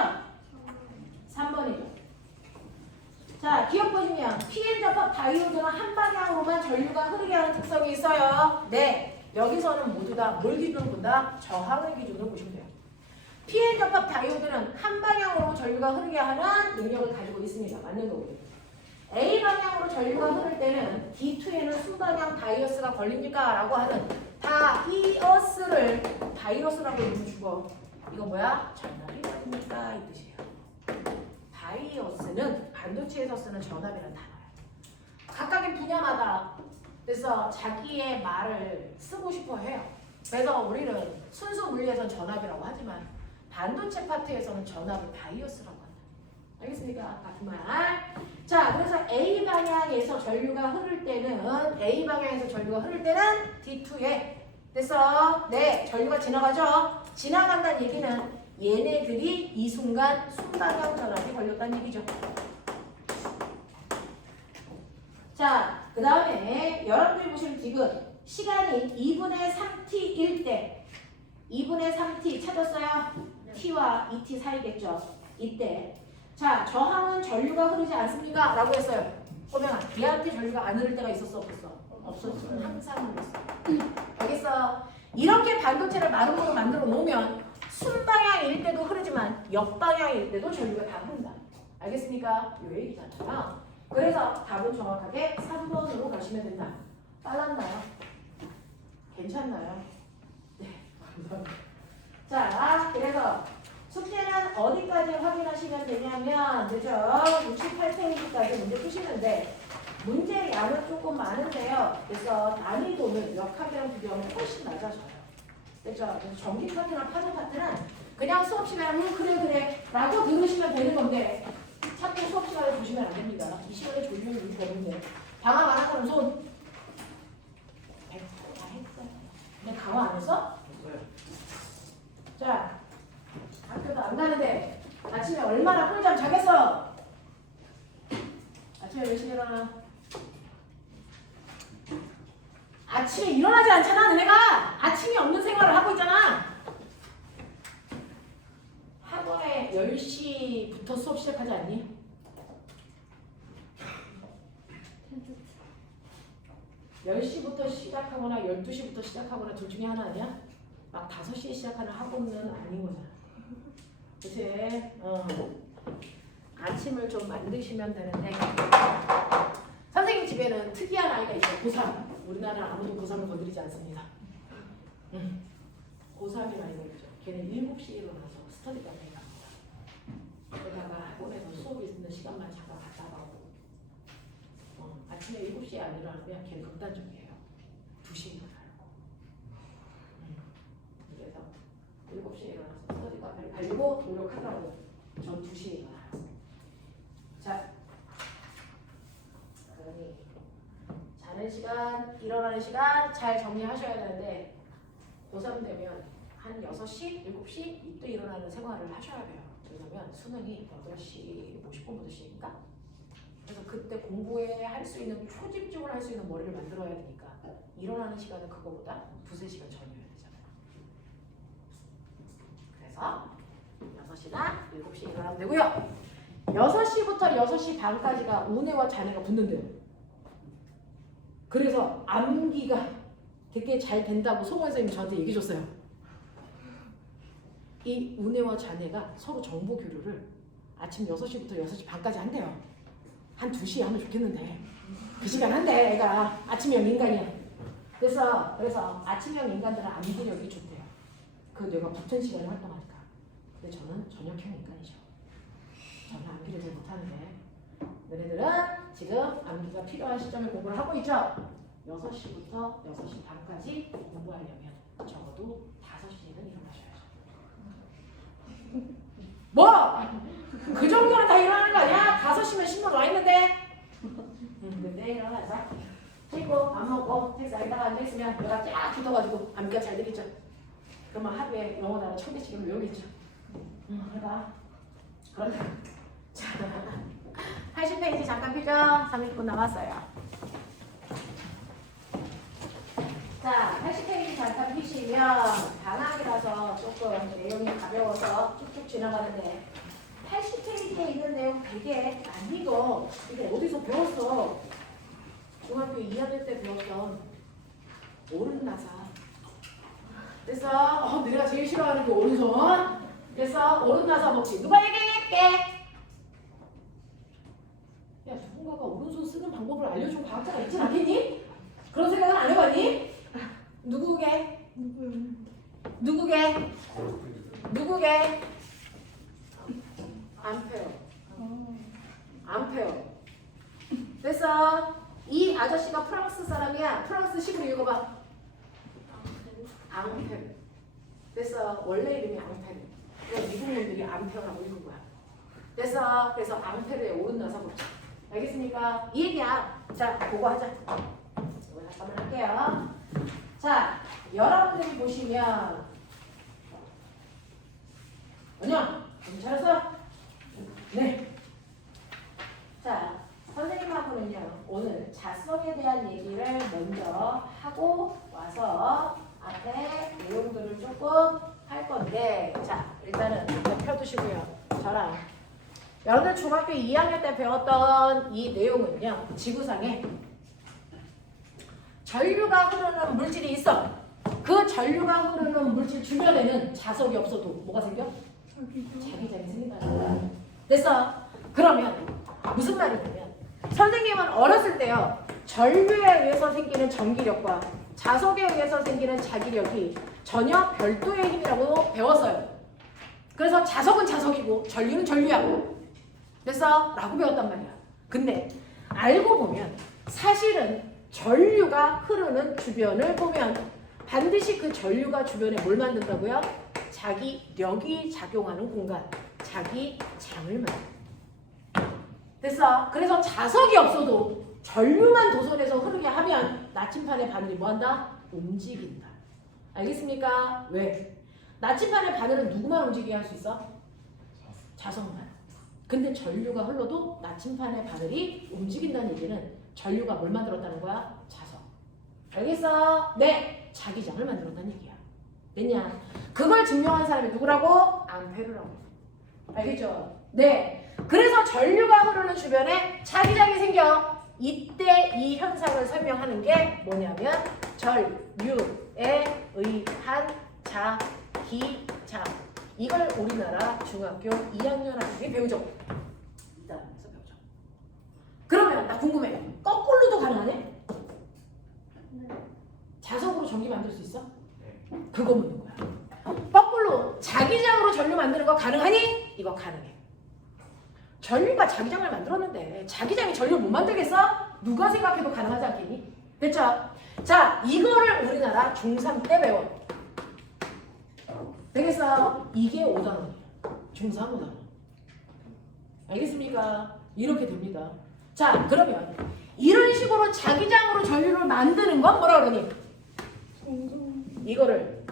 3번이죠. 자, 기억 보시면 Pn접합 다이오드는 한 방향으로만 전류가 흐르게 하는 특성이 있어요. 네, 여기서는 모두 다 뭘 기준으로 본다? 저항을 기준으로 보시면 돼요. Pn접합 다이오드는 한 방향으로 전류가 흐르게 하는 능력을 가지고 있습니다. 맞는 거고요. A 방향으로 전류가 흐를 때는 D2에는 순방향 다이어스가 걸립니까? 라고 하는 다이어스를 바이러스라고 이름 주고 이거 뭐야? 전압이 걸립니까? 이 뜻이에요. 다이어스는 반도체에서 쓰는 전압이라는 단어예요. 각각의 분야마다 그래서 자기의 말을 쓰고 싶어 해요. 그래서 우리는 순수 물리에서는 전압이라고 하지만 반도체 파트에서는 전압을 다이어스라고 한다. 알겠습니까? 같은 말. 자, 그래서 A 방향에서 전류가 흐를 때는 D2에 그래서 네, 전류가 지나가죠. 지나간다는 얘기는 얘네들이 이 순간 순방향 전압이 걸렸다는 얘기죠. 자, 그 다음에 여러분들이 보시면 지금 시간이 2분의 3t일 때 2분의 3t 찾았어요? t와 2t 사이겠죠. 이때 자, 저항은 전류가 흐르지 않습니까? 라고 했어요. 꼬맹아, 얘한테 전류가 안 흐를 때가 있었어? 없었어? 없었어. 항상 흘렀어. 알겠어? 이렇게 반도체를 마름모로 만들어 놓으면 순방향일 때도 흐르지만 역방향일 때도 전류가 다 흐른다. 알겠습니까? 요 얘기잖아요. 그래서 답은 정확하게 3번으로 가시면 된다. 빨랐나요? 괜찮나요? 네, 감사합니다. 자, 그래서 숙제는 어디까지 확인하시면 되냐면, 그죠? 68페이지까지 문제 푸시는데, 문제 양은 조금 많은데요. 그래서 난이도는 역학이랑 비교하면 훨씬 낮아져요. 그죠? 그래서 전기 파트나 파도 파트는 그냥 수업 시간에 그래 라고 들으시면 되는 건데, 자꾸 수업 시간에 보시면 안 됩니다. 이 시간에 졸리는 이유가 없는데. 방학 안 하는 손. 100% 다 했어요. 근데 강화 안 했어? 했어요. 자, 학교도 안 가는데 아침에 얼마나 꿀잠 자겠어? 아침에 몇 시에 일어나? 아침에 일어나지 않잖아, 너네가. 아침이 없는 생활을 하고 있잖아. 학원에 10시부터 수업 시작하지 않니? 네. 10시부터 시작하거나 12시부터 시작하거나 둘 중에 하나 아니야? 막 5시에 시작하는 학원은 아닌 거잖아. 그치? 아침을 좀 만드시면 되는데 선생님 집에는 특이한 아이가 있어요. 고3. 우리나라는 아무도 고3을 건드리지 않습니다. 고3인 아이가 있죠. 걔는 7시에 일어나서 스터디 카페에 갑니다. 그러다가 학원에서 수업이 있는 시간만 잠깐 갔다 가고 아침에 7시에 안 일어나면 걔는 극단적이에요. 2시에 일어나요. 그래서 7시에 일어나서 스터디 카페를 가려고 노력하더라고요. 전 2시에 일어나요. 자, 그러니 자는 시간, 일어나는 시간 잘 정리하셔야 되는데 고3 되면 한 6시, 7시 이때 일어나는 생활을 하셔야 돼요. 왜냐면 수능이 8시 50분부터 시작이니까. 그래서 그때 공부에 할 수 있는 초집중을 할 수 있는 머리를 만들어야 되니까 일어나는 시간은 그거보다 2-3시간 전이어야 되잖아요. 그래서 6시나 7시에 일어나면 되고요. 6시부터 6시 반까지가 우뇌와 잔해가 붙는데요. 그래서 암기가 되게 잘 된다고 송원 선생님이 저한테 얘기해 줬어요. 이 우뇌와 잔해가 서로 정보 교류를 아침 6시부터 6시 반까지 한대요. 한 2시에 하면 좋겠는데 그 시간 한대. 애가 아침형 인간이야. 그래서 아침형 인간들은 암기력이 좋대요. 그 뇌가 붙은 시간에 활동하니까. 근데 저는 저녁형 인간이죠. 저는 암기를 잘 못하는데 너네들은 지금 암기가 필요한 시점에 공부를 하고 있죠? 6시부터 6시 반까지 공부하려면 적어도 5시에는 일어나셔야죠. 뭐? 그 정도는 다 일어나는 거 아니야? 5시면 신문 와 있는데? 근데 일어나서 씻고 밥 먹고 책상에다가 앉아있으면 뇌가 쫙 굳어가지고 암기가 잘 되겠죠? 그러면 하루에 영어 단어 1000개씩은 외우겠죠? 해봐. 그런데 자, 80페이지 잠깐 펴죠. 30분 남았어요. 자, 80페이지 잠깐 피시면 방학이라서 조금 내용이 가벼워서 쭉쭉 지나가는데 80페이지에 있는 내용 되게 안 읽어. 이게 어디서 배웠어? 중학교 2학년 때 배웠던 오른나사. 그래서 내가 제일 싫어하는 게 오른손. 그래서 오른나사 먹기. 누가 얘기할게? 야, 누군가가 오른손 쓰는 방법을 알려준 과학자가 있진 않겠니? 그런 생각은 안 해봤니? 누구게? 누구게? 누구게? 암페어. 암페어. 됐어. 이 아저씨가 프랑스 사람이야. 프랑스 식으로 읽어봐. 앙페르. 됐어. 원래 이름이 앙페르. 그래서 미국 놈들이 암페어라고 읽은 거야. 됐어. 그래서 앙페르에 오른나사 먹자. 알겠습니까? 이 얘기야. 자, 그거 하자. 이거 잠깐만 할게요. 자, 여러분들이 보시면 은영, 좀 잘했어? 네. 자, 선생님하고는요, 오늘 자성에 대한 얘기를 먼저 하고 와서 앞에 내용들을 조금 할 건데, 자, 일단은 이거 펴두시고요. 저랑 여러분들 중학교 2학년 때 배웠던 이 내용은요, 지구상에 전류가 흐르는 물질이 있어. 그 전류가 흐르는 물질 주변에는 자석이 없어도 뭐가 생겨? 자기장이 생긴다는 거야. 됐어? 그러면 무슨 말이냐면 선생님은 어렸을 때요, 전류에 의해서 생기는 전기력과 자석에 의해서 생기는 자기력이 전혀 별도의 힘이라고 배웠어요. 그래서 자석은 자석이고 전류는 전류야. 됐어? 라고 배웠단 말이야. 근데 알고 보면 사실은 전류가 흐르는 주변을 보면 반드시 그 전류가 주변에 뭘 만든다고요? 자기력이 작용하는 공간, 자기장을 만든다. 됐어? 그래서 자석이 없어도 전류만 도선해서 흐르게 하면 나침판의 바늘이 뭐한다? 움직인다. 알겠습니까? 왜? 나침판의 바늘은 누구만 움직이게 할 수 있어? 자석만. 근데 전류가 흘러도 나침판의 바늘이 움직인다는 얘기는 전류가 뭘 만들었다는 거야? 자석. 알겠어? 네. 자기장을 만들었다는 얘기야. 됐냐? 그걸 증명한 사람이 누구라고? 암페르라고. 알겠죠? 네. 그래서 전류가 흐르는 주변에 자기장이 생겨. 이때 이 현상을 설명하는 게 뭐냐면 전류에 의한 자기장. 이걸 우리나라 중학교 2학년 학생이 배우죠. 이 단원에서 배우죠. 그러면 나 궁금해. 거꾸로도 가능하네? 자석으로 전기 만들 수 있어? 그거 묻는 거야. 거꾸로 자기장으로 전류 만드는 거 가능하니? 이거 가능해. 전류가 자기장을 만들었는데 자기장이 전류를 못 만들겠어? 누가 생각해도 가능하지 않겠니? 됐죠? 자, 이거를 우리나라 중3 때 배워. 되겠어? 이게 5단원이야. 중3 5단원. 알겠습니까? 이렇게 됩니다. 자, 그러면 이런 식으로 자기장으로 전류를 만드는 건 뭐라 그러니? 이거를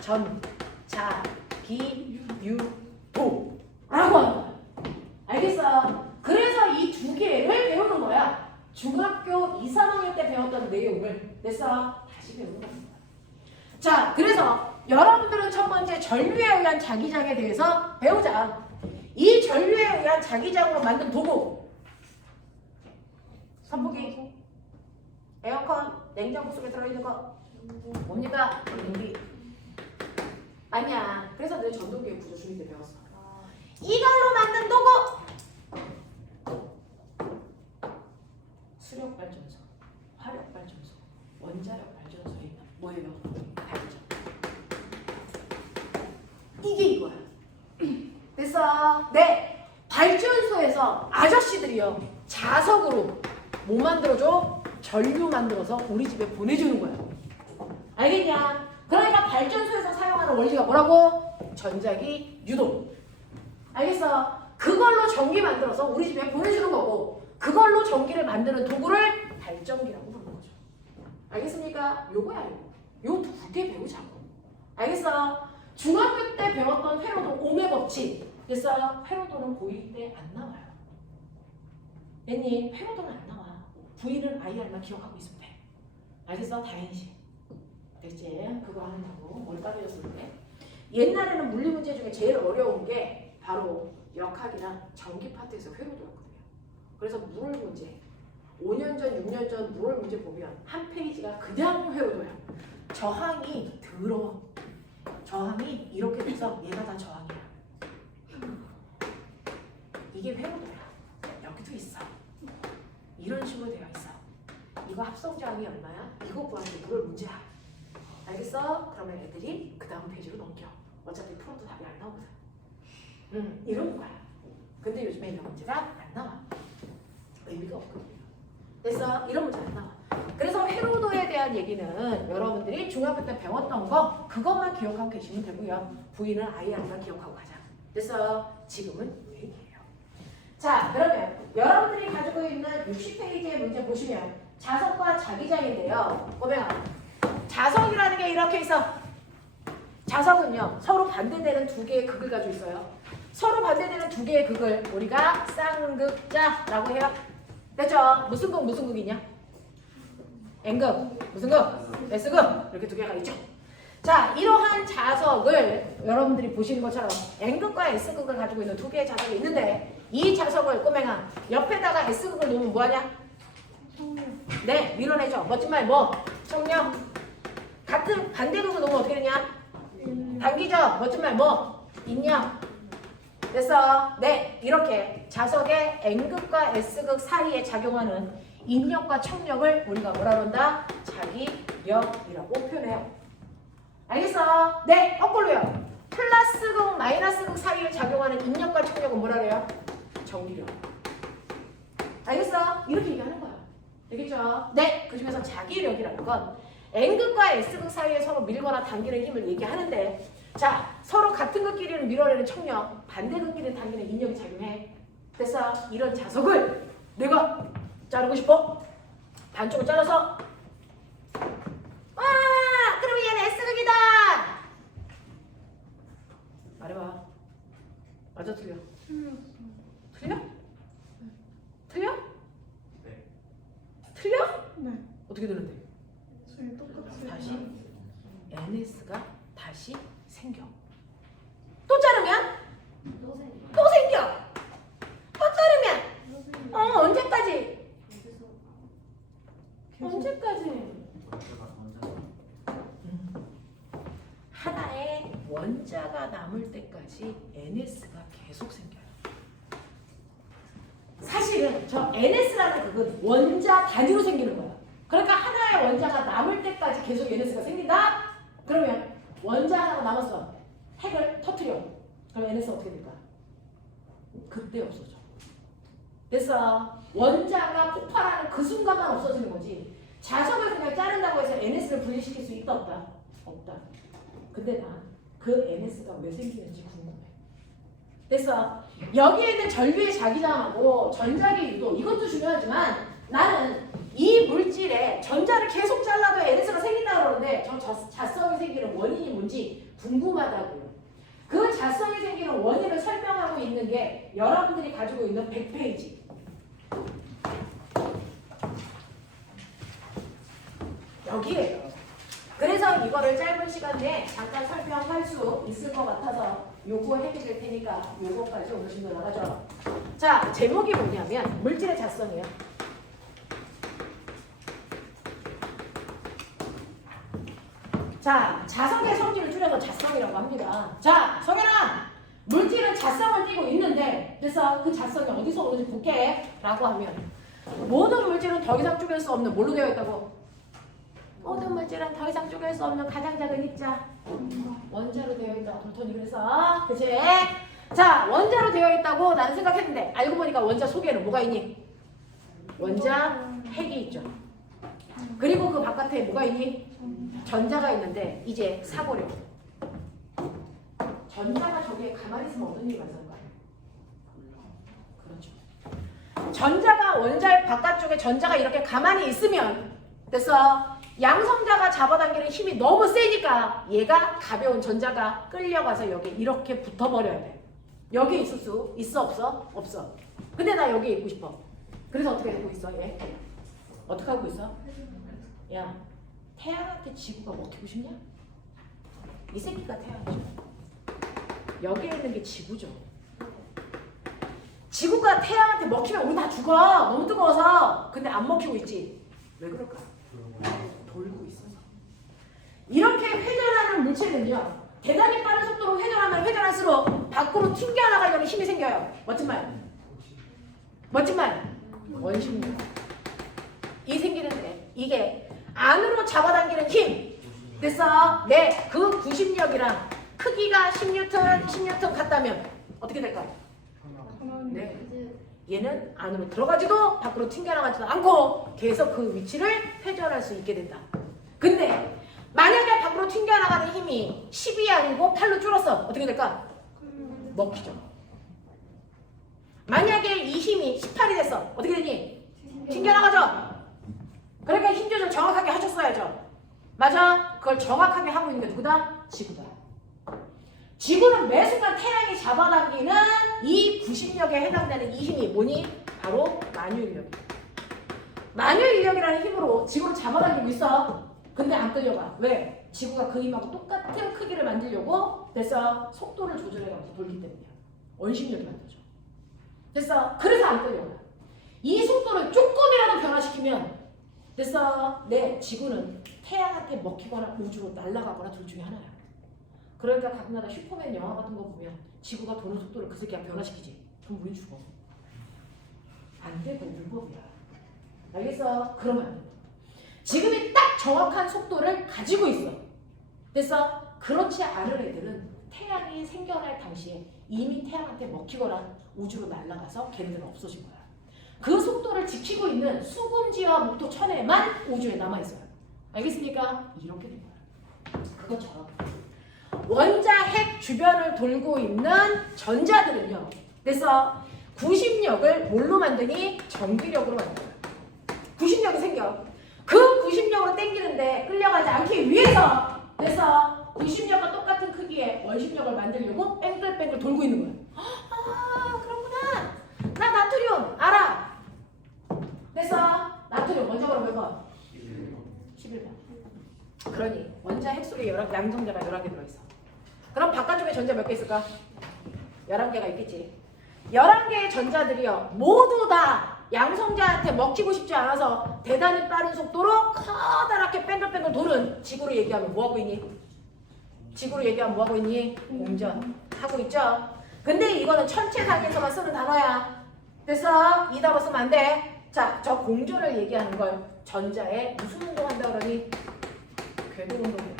전, 자, 기, 유, 도 라고 하는 거야. 알겠어? 그래서 이 두 개를 배우는 거야. 중학교 2, 3학년 때 배웠던 내용을 됐어? 다시 배우는 거야. 자, 그래서 여러분들은 첫 번째 전류에 의한 자기장에 대해서 배우자. 이 전류에 의한 자기장으로 만든 도구. 선풍기, 에어컨, 냉장고 속에 들어있는 거 뭡니까? 전동기. 아니야. 그래서 내 전동기 구조 중일 때 배웠어. 이걸로 만든 도구. 수력발전소, 화력발전소, 원자력발전소에 뭐예요? 발전. 이게 이거야. 됐어? 네. 발전소에서 아저씨들이요, 자석으로 뭐 만들어줘? 전류 만들어서 우리 집에 보내주는 거야. 알겠냐? 그러니까 발전소에서 사용하는 원리가 뭐라고? 전자기 유도. 알겠어? 그걸로 전기 만들어서 우리 집에 보내주는 거고, 그걸로 전기를 만드는 도구를 발전기라고 부르는 거죠. 알겠습니까? 요거야, 요거. 요 두 개 배우자고. 알겠어? 중학교 때 배웠던 회로도 오음의 법칙. 됐어? 회로도는 고1 때 안 나와요. 얘님, 회로도는 안 나와. V는 IR만 기억하고 있으면 돼. 알겠어? 다행이지. 됐지? 그거 하느냐고 뭘 빠져줬을 때. 옛날에는 물리 문제 중에 제일 어려운 게 바로 역학이나 전기 파트에서 회로도였거든요. 그래서 물 문제 5년 전, 6년 전 물 문제 보면 한 페이지가 그냥 회로도야. 저항이 더러워. 저항이 이렇게 돼서 얘가 다 저항이야. 이게 회로도야. 여기도 있어. 이런 식으로 되어 있어. 이거 합성 저항이 얼마야? 이거 구하는 게 물 문제야. 알겠어? 그러면 애들이 그 다음 페이지로 넘겨. 어차피 풀어도 답이 안 나오거든. 이런 거야. 근데 요즘에 이런 문제가 안 나와. 의미가 없거든요. 됐어? 이런 문제 안 나와. 그래서 회로도에 대한 얘기는 여러분들이 중학교 때 배웠던 거 그것만 기억하고 계시면 되고요. 부위는 아예 안 기억하고 가자. 됐어? 지금은 이 얘기예요. 자, 그러면 여러분들이 가지고 있는 60페이지의 문제 보시면 자석과 자기장인데요. 보면 자석이라는 게 이렇게 있어. 자석은요, 서로 반대되는 두 개의 극을 가지고 있어요. 서로 반대되는 두 개의 극을 우리가 쌍극자라고 해요. 됐죠? 무슨 극 무슨 극이냐? N극, 무슨 극? S극. 이렇게 두 개가 있죠. 자, 이러한 자석을 여러분들이 보시는 것처럼 N극과 S극을 가지고 있는 두 개의 자석이 있는데 이 자석을 꼬맹아 옆에다가 S극을 놓으면 뭐하냐? 네, 밀어내죠. 멋진 말 뭐? 청력. 같은 반대극을 놓으면 어떻게 되냐? 당기죠. 멋진 말 뭐? 인력. 됐어. 네, 이렇게 자석의 N극과 S극 사이에 작용하는 인력과 청력을 우리가 뭐라 그런다? 자기력이라고 표현해요. 알겠어? 네, 거꾸로요. 플러스극, 마이너스극 사이에 작용하는 인력과 청력은 뭐라 그래요? 정리력. 알겠어? 이렇게 얘기하는 거야. 되겠죠? 네, 그 중에서 자기력이라는 건 N극과 S극 사이에 서로 밀거나 당기는 힘을 얘기하는데 자, 서로 같은 극끼리는 밀어내는 청력, 반대 극끼리는 당기는 인력이 작용해. 됐어? 이런 자석을 내가 자르고 싶어? 반쪽을 잘라서 와! 그러면 얘는 S극이다! 말해봐. 맞아, 틀려? 틀려? 틀려? 네. 틀려? 네. 어떻게 되는데? 저희 똑같이. 다시 NS가 다시 생겨. 또 자르면? 또 생겨. 또 자르면? 언제까지? 언제까지? 하나의 원자가 남을 때까지 NS가 계속 생겨요. 사실은 저 NS라는 그건 원자 단위로 생기는 거야. 그러니까 하나의 원자가 남을 때까지 계속 NS가 생긴다? 그러면 원자 하나가 남았어. 핵을 터뜨려. 그럼 NS가 어떻게 될까? 그때 없어져. 됐어. 원자가 폭발하는 그 순간만 없어지는 거지. 자석을 그냥 자른다고 해서 NS를 분리시킬 수 있다 없다? 없다. 근데 난 그 NS가 왜 생기는지 궁금해. 됐어. 여기에 있는 전류의 자기장하고 전자기 유도 이것도 중요하지만 나는 이 물질에 전자를 계속 잘라도 NS가 생긴다 그러는데 저 자성이 생기는 원인이 뭔지 궁금하다고요. 그 자성이 생기는 원인을 설명하고 있는 게 여러분들이 가지고 있는 100페이지. 여기에요. 그래서 이거를 짧은 시간 내에 잠깐 설명할 수 있을 것 같아서 요거 해드릴 테니까 요거까지 오늘 좀 나가죠. 자, 제목이 뭐냐면 물질의 자성이에요. 자, 자석의 성질을 줄여서 자성이라고 합니다. 자, 성현아, 물질은 자성을 띠고 있는데 그래서 그 자성이 어디서 오는지 볼게 라고 하면 모든 물질은 더 이상 쪼갤 수 없는 뭘로 되어 있다고? 모든 물질은 더 이상 쪼갤 수 없는 가장 작은 입자 원자로 되어 있다. 돌턴이 그래서 그치? 자, 원자로 되어 있다고 나는 생각했는데 알고 보니까 원자 속에는 뭐가 있니? 원자 핵이 있죠. 그리고 그 바깥에 뭐가 있니? 전자가 있는데 이제 사고력. 전자가 저기에 가만히 있으면 어떤 일이 발생할까요? 그렇죠. 전자가 원자 바깥쪽에 전자가 이렇게 가만히 있으면 됐어. 양성자가 잡아당기는 힘이 너무 세니까 얘가 가벼운 전자가 끌려가서 여기 이렇게 붙어버려야 돼. 여기 있을 수 있어 없어? 없어. 근데 나 여기 있고 싶어. 그래서 어떻게 하고 있어 얘? 어떻게 하고 있어? 야 태양한테 지구가 먹히고 싶냐? 이 새끼가 태양이죠. 여기에 있는 게 지구죠. 지구가 태양한테 먹히면 우리 다 죽어. 너무 뜨거워서. 근데 안 먹히고 있지. 왜 그럴까? 돌고 있어서. 이렇게 회전하는 물체는요. 대단히 빠른 속도로 회전하면 회전할수록 밖으로 튕겨나가려는 힘이 생겨요. 멋진 말. 멋진 말. 원심력. 이 생기는데 이게 안으로 잡아당기는 힘. 됐어? 네, 그 구심력이랑 크기가 10N 같다면 어떻게 될까요? 네. 얘는 안으로 들어가지도 밖으로 튕겨나가지도 않고 계속 그 위치를 회전할 수 있게 된다. 근데 만약에 밖으로 튕겨나가는 힘이 10이 아니고 8로 줄었어. 어떻게 될까? 먹히죠. 만약에 이 힘이 18이 됐어. 어떻게 되니? 튕겨나가죠. 그러니까 힘 조절 정확하게 하셨어야죠. 맞아? 그걸 정확하게 하고 있는 게 누구다? 지구다. 지구는 매 순간 태양이 잡아당기는 이 구심력에 해당되는 이 힘이 뭐니? 바로 만유인력이야. 만유인력이라는 힘으로 지구를 잡아당기고 있어. 근데 안 끌려가. 왜? 지구가 그 힘하고 똑같은 크기를 만들려고 됐어. 속도를 조절해가면서 돌기 때문이야. 원심력이 만들죠. 됐어. 그래서 안 끌려가. 이 속도를 조금이라도 변화시키면 됐어. 네, 지구는 태양한테 먹히거나 우주로 날아가거나 둘 중에 하나야. 그러니까 가끔가다 슈퍼맨 영화 같은 거 보면 지구가 도는 속도를 그 새끼가 변화시키지. 그럼 우린 죽어. 안 되고 불법이야. 알겠어? 그러면 안 돼. 지금이 딱 정확한 속도를 가지고 있어. 됐어? 그렇지 않은 애들은 태양이 생겨날 당시에 이미 태양한테 먹히거나 우주로 날아가서 걔네들은 없어진 거야. 그 속도를 지키고 있는 수금지와 목도 천에만 우주에 남아있어요. 알겠습니까? 이렇게 된 거야. 그것처럼 원자 핵 주변을 돌고 있는 전자들은요. 그래서 구심력을 뭘로 만드니? 전기력으로 만들어요. 구심력이 생겨. 그 구심력으로 당기는데 끌려가지 않기 위해서 그래서 구심력과 똑같은 크기의 원심력을 만들려고 뺑글뺑글 돌고 있는 거예요. 아, 그렇구나. 나 나트륨 알아. 됐어. 나트륨 원자번호 몇 번? 11번. 그러니 원자 핵속에 양성자가 11개 들어있어. 그럼 바깥쪽에 전자 몇 개 있을까? 11개가 있겠지. 11개의 전자들이요. 모두 다 양성자한테 먹히고 싶지 않아서 대단히 빠른 속도로 커다랗게 뺑글뺑글 도는 지구로 얘기하면 뭐하고 있니? 지구로 얘기하면 뭐하고 있니? 공전. 하고 있죠? 근데 이거는 천체 단위에서만 쓰는 단어야. 됐어? 이 단어 쓰면 안 돼. 자, 저 공전을 얘기하는 걸 전자에 무슨 운동한다 그러니? 궤도 운동이야.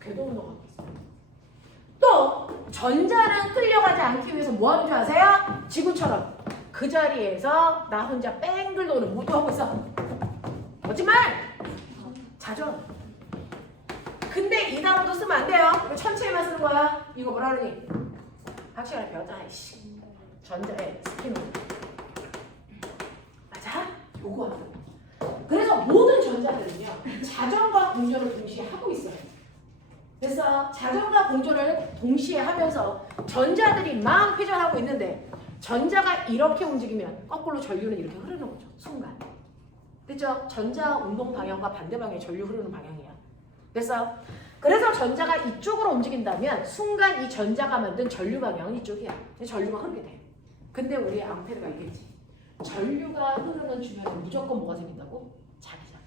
궤도 운동하고 있어. 또 전자는 끌려가지 않기 위해서 뭐 하는 줄 아세요? 지구처럼 그 자리에서 나 혼자 뺑글 도는 모두 하고 있어. 거짓말! 자전. 근데 이 단어도 쓰면 안 돼요. 이거 천체에만 쓰는 거야. 이거 뭐라 그러니? 학 시간에 배웠잖아. 이씨. 전자에 스피노. 맞아? 요거 하는 거. 그래서 모든 전자들은요. 자전과 공전을 동시에 하고 있어요. 그래서 자전과 공전을 동시에 하면서 전자들이 막 회전하고 있는데 전자가 이렇게 움직이면 거꾸로 전류는 이렇게 흐르는 거죠. 순간. 됐죠? 전자 운동 방향과 반대 방향의 전류 흐르는 방향이야. 그래서 전자가 이쪽으로 움직인다면 순간 이 전자가 만든 전류 방향은 이쪽이야. 전류가 흐르게 돼. 근데 우리 앙페르가 있겠지. 전류가 흐르는 주변에 무조건 뭐가 생긴다고? 자기장.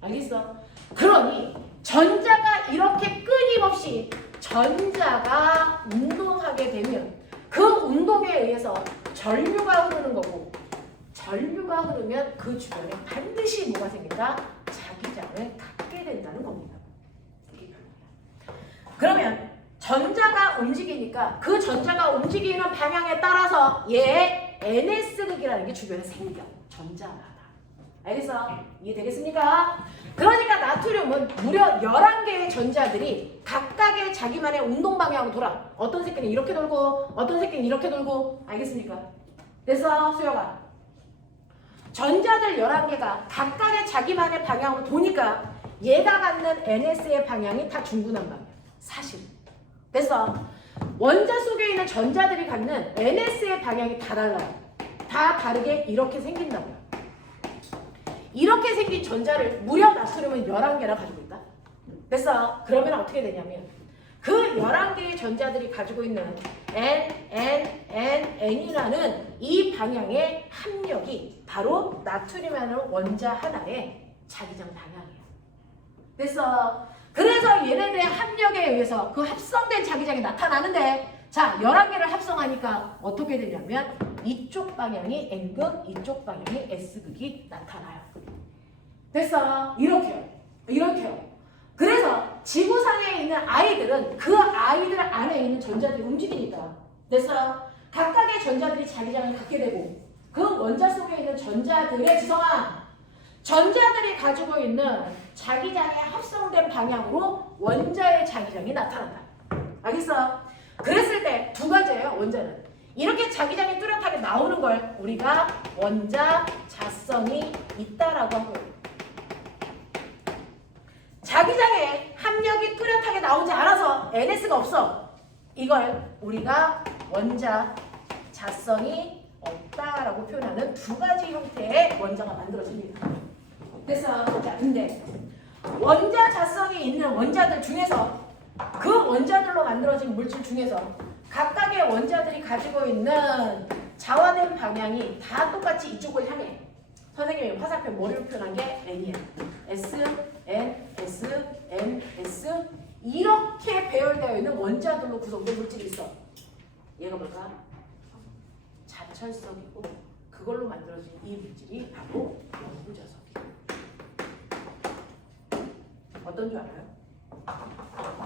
알겠어? 그러니 전자가 이렇게 끊임없이 전자가 운동하게 되면 그 운동에 의해서 전류가 흐르는 거고 전류가 흐르면 그 주변에 반드시 뭐가 생긴다? 자기장을 갖게 된다는 겁니다. 그러면 전자가 움직이니까 그 전자가 움직이는 방향에 따라서 얘 NS극이라는 게 주변에 생겨. 전자마다. 알겠어? 이해되겠습니까? 그러니까 나트륨은 무려 11개의 전자들이 각각의 자기만의 운동 방향으로 돌아. 어떤 새끼는 이렇게 돌고 어떤 새끼는 이렇게 돌고. 알겠습니까? 됐어? 수영아. 전자들 11개가 각각의 자기만의 방향으로 도니까 얘가 갖는 NS의 방향이 다 중구난방이야. 사실. 됐어? 원자 속에 있는 전자들이 갖는 NS의 방향이 다 달라요. 다 다르게 이렇게 생긴다고요. 이렇게 생긴 전자를 무려 나트륨은 11개나 가지고 있다. 됐어? 그러면 어떻게 되냐면 그 11개의 전자들이 가지고 있는 N이라는 이 방향의 합력이 바로 나트륨이라는 원자 하나의 자기장 방향이에요. 됐어? 그래서 얘네들의 합력에 의해서 그 합성된 자기장이 나타나는데 자, 11개를 합성하니까 어떻게 되냐면 이쪽 방향이 N극, 이쪽 방향이 S극이 나타나요. 됐어? 이렇게요. 이렇게요. 그래서 지구상에 있는 아이들은 그 아이들 안에 있는 전자들이 움직이니까 됐어? 각각의 전자들이 자기장을 갖게 되고 그 원자 속에 있는 전자들의 지성아 전자들이 가지고 있는 자기장에 합성된 방향으로 원자의 자기장이 나타난다. 알겠어? 그랬을 때 두 가지예요. 원자는 이렇게 자기장이 뚜렷하게 나오는 걸 우리가 원자 자성이 있다라고 하고요. 자기장에 합력이 뚜렷하게 나오지 않아서 NS가 없어. 이걸 우리가 원자 자성이 없다라고 표현하는 두 가지 형태의 원자가 만들어집니다. 그래서 자, 근데 원자 자성이 있는 원자들 중에서 그 원자들로 만들어진 물질 중에서 각각의 원자들이 가지고 있는 자화된 방향이 다 똑같이 이쪽을 향해. 선생님이 화살표 머리로 표현한 게 N이야. S, N, S, N, S 이렇게 배열되어 있는 원자들로 구성된 물질이 있어. 얘가 뭘까? 자철석이고 그걸로 만들어진 이 물질이 바로 영구자석이에요. 어떤 줄 알아요?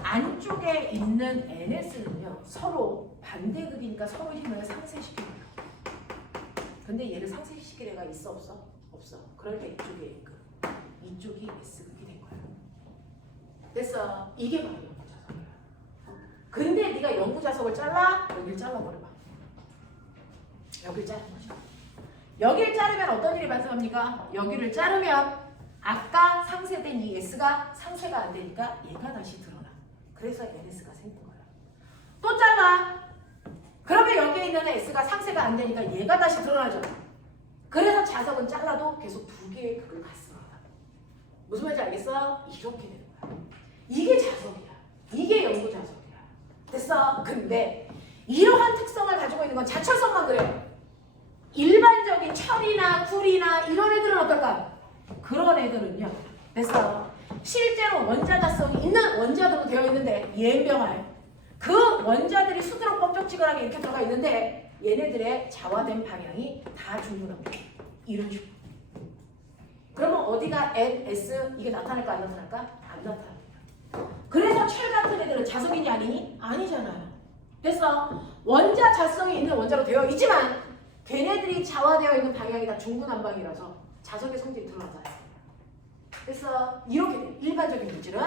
안쪽에 있는 NS는요 서로 반대극이니까 서로 힘을 상쇄시키는 거예요. 근데 얘를 상쇄시킬 애가 있어 없어? 없어. 그러니까 이쪽에 N극, 이쪽이 S극이 된 거예요. 됐어. 이게 바로 영구자석이야. 근데 네가 영구자석을 잘라? 여길 잘라버려봐. 여길 자르는 거죠. 여기를 자르면 어떤 일이 발생합니까? 여기를 자르면 아까 상쇄된 이 S가 상쇄가 안 되니까 얘가 다시 드러나. 그래서 NS가 생긴 거야. 또 잘라. 그러면 여기에 있는 S가 상쇄가 안 되니까 얘가 다시 드러나죠. 그래서 자석은 잘라도 계속 두 개의 극을 갖습니다. 무슨 말인지 알겠어? 이렇게 되는 거야. 이게 자석이야. 이게 영구자석이야. 됐어? 근데 이러한 특성을 가지고 있는 건 자철성만 그래요. 일반적인 철이나 굴이나 이런 애들은 어떨까? 그런 애들은요. 됐어. 실제로 원자 자성이 있는 원자들로 되어 있는데 예명할 그 원자들이 수두룩 뻑적지근하게 이렇게 들어가 있는데 얘네들의 자화된 방향이 다 중요합니다. 이런 식으로. 그러면 어디가 N, S 이게 나타날까 안 나타날까? 안 나타납니다. 그래서 철 같은 애들은 자석이니 아니니? 아니잖아요. 됐어. 원자 자성이 있는 원자로 되어 있지만 걔네들이 자화되어 있는 방향이 다 중구난방이라서 자석의 성질이 드러나잖아요. 그래서 이렇게 돼. 일반적인 물질은.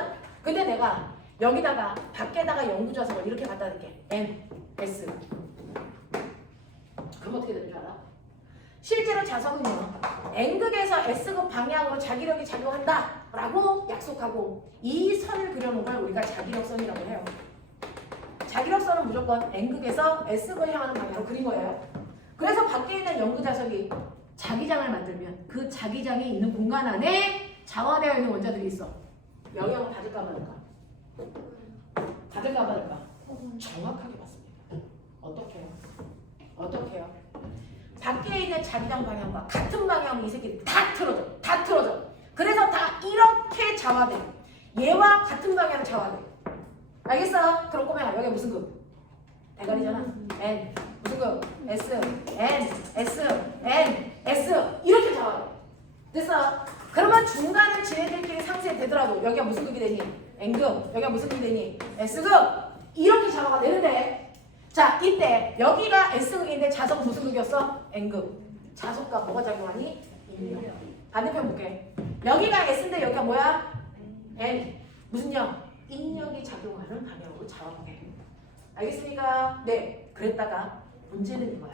근데 내가 여기다가 밖에다가 영구자석을 이렇게 갖다 놓을게. N, S. 그럼 어떻게 되는 줄 알아? 실제로 자석은요. N극에서 S극 방향으로 자기력이 작용한다 라고 약속하고 이 선을 그려놓은 걸 우리가 자기력선이라고 해요. 자기력선은 무조건 N극에서 S극을 향하는 방향으로 그린 거예요. 그래서 밖에 있는 영구자석이 자기장을 만들면 그 자기장이 있는 공간 안에 자화되어 있는 원자들이 있어. 영향을 받을까 말까? 받을까 말까? 정확하게 받습니다. 어떻게 해요? 어떻게 해요? 밖에 있는 자기장 방향과 같은 방향으로 이 새끼들이 다 틀어져. 다 틀어져. 그래서 다 이렇게 자화돼. 얘와 같은 방향으로 자화돼. 알겠어? 그럼 꼬맹아 여기 무슨 급? 대가리잖아. N. 무슨 급? S. N. S. N. S. 이렇게 자화돼. 됐어? 그러면 중간은 지네들끼리 상쇄되더라도 여기가 무슨 극이 되니? N극. 여기가 무슨 극이 되니? S극. 이렇게 자화가 되는데 자 이때 여기가 S극인데 자석은 무슨 극이었어? N극. 자석과 뭐가 작용하니? 인력. 반대편 볼게. 여기가 S인데 여기가 뭐야? N. 무슨 력? 인력이 작용하는 방향으로 자화하게. 알겠습니까? 네. 그랬다가 문제는 이거야.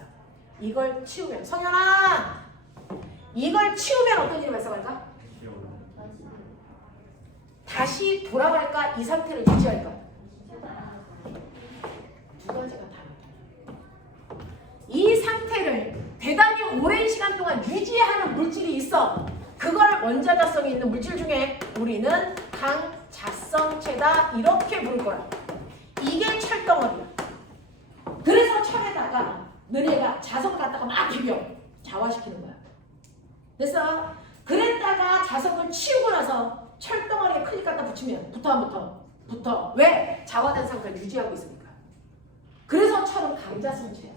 이걸 치우면 성현아! 이걸 치우면 어떤 일이 발생할까? 다시 돌아갈까? 이 상태를 유지할까? 두 가지가 다르다. 이 상태를 대단히 오랜 시간 동안 유지하는 물질이 있어. 그걸 원자자성이 있는 물질 중에 우리는 강자성체다 이렇게 부를 거야. 이게 철덩어리야. 그래서 철에다가 너네가 자석을 갖다가 막 비벼 자화시키는 거야. 됐어? 그랬다가 자석을 치우고 나서 철덩어리에 클립 갖다 붙이면 붙어 안 붙어? 붙어. 왜? 자화된 상태를 유지하고 있으니까. 그래서 철은 강자성체야.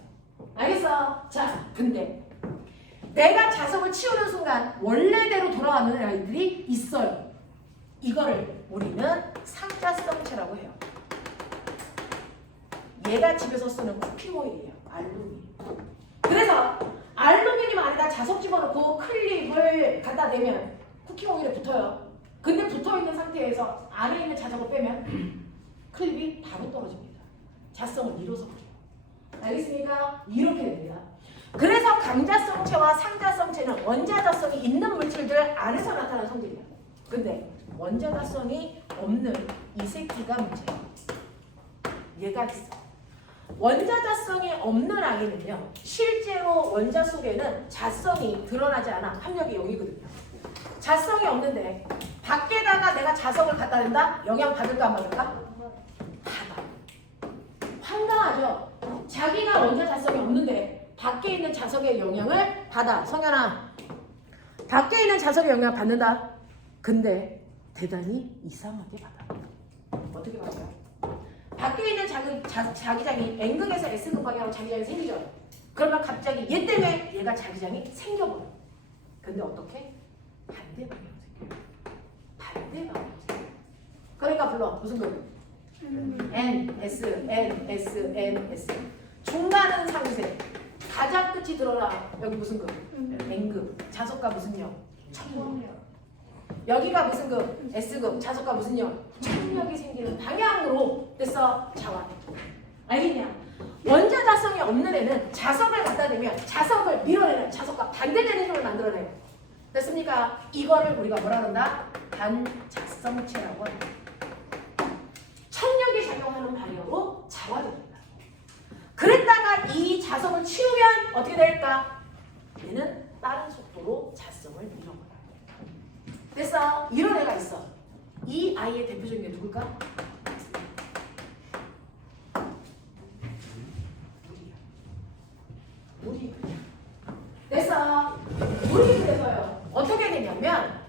알겠어? 자, 근데 내가 자석을 치우는 순간 원래대로 돌아가는 아이들이 있어요. 이거를 우리는 상자성체라고 해요. 얘가 집에서 쓰는 쿠킹 오일이에요. 알루미늄. 그래서 알루미늄 안에다 자석 집어넣고 클립을 갖다 대면 쿠킹 오일에 붙어요. 근데 붙어있는 상태에서 안에 있는 자석을 빼면 클립이 바로 떨어집니다. 자성을 잃어서 그래요. 알겠습니까? 이렇게 됩니다. 그래서 강자성체와 상자성체는 원자자성이 있는 물질들 안에서 나타나는 성질이야. 근데 원자자성이 없는 이 새끼가 문제야. 얘가 있어. 원자자성이 없는 아이는요, 실제로 원자 속에는 자성이 드러나지 않아. 합력이 0이거든요. 자성이 없는데 밖에다가 내가 자석을 갖다 댄다? 영향 받을까 안 받을까? 받아. 황당하죠? 자기가 원자 자성이 없는데 밖에 있는 자석의 영향을 받아. 성현아, 밖에 있는 자석의 영향을 받는다. 근데 대단히 이상하게 받아. 어떻게 받아요? 밖에 있는 자기장이 N극에서 S극 방향으로 자기장이 생기죠. 그러면 갑자기 얘 때문에 얘가 자기장이 생겨버려. 근데 어떻게? 반대 방향으로 생겨요. 반대 방향으로 생겨요. 그러니까 불러. 무슨 극? N, S, N, S, N, S. 중간은 상세. 가장 끝이 드러나. 여기 무슨 극? N극. 자석과 무슨 력? 천력. 여기가 무슨 극? S극. 자석과 무슨 력? 천력이 생기는 방향으로 됐어. 자화. 알겠냐? 원자자성이 없는 애는 자석을 갖다 대면 자석을 밀어내는 자석과 반대되는 힘을 만들어내요. 됐습니까? 이거를 우리가 뭐라 그런다? 반자성체라고 합니다. 천력이 작용하는 방향으로 자화됩니다. 그랬다가 이 자석을 치우면 어떻게 될까? 얘는 빠른 속도로 자성을 잃어버려요. 됐어? 이런 애가 있어. 이 아이의 대표적인 게 누굴까? 물이 그래. 됐어? 물이 그래서요. 어떻게 되냐면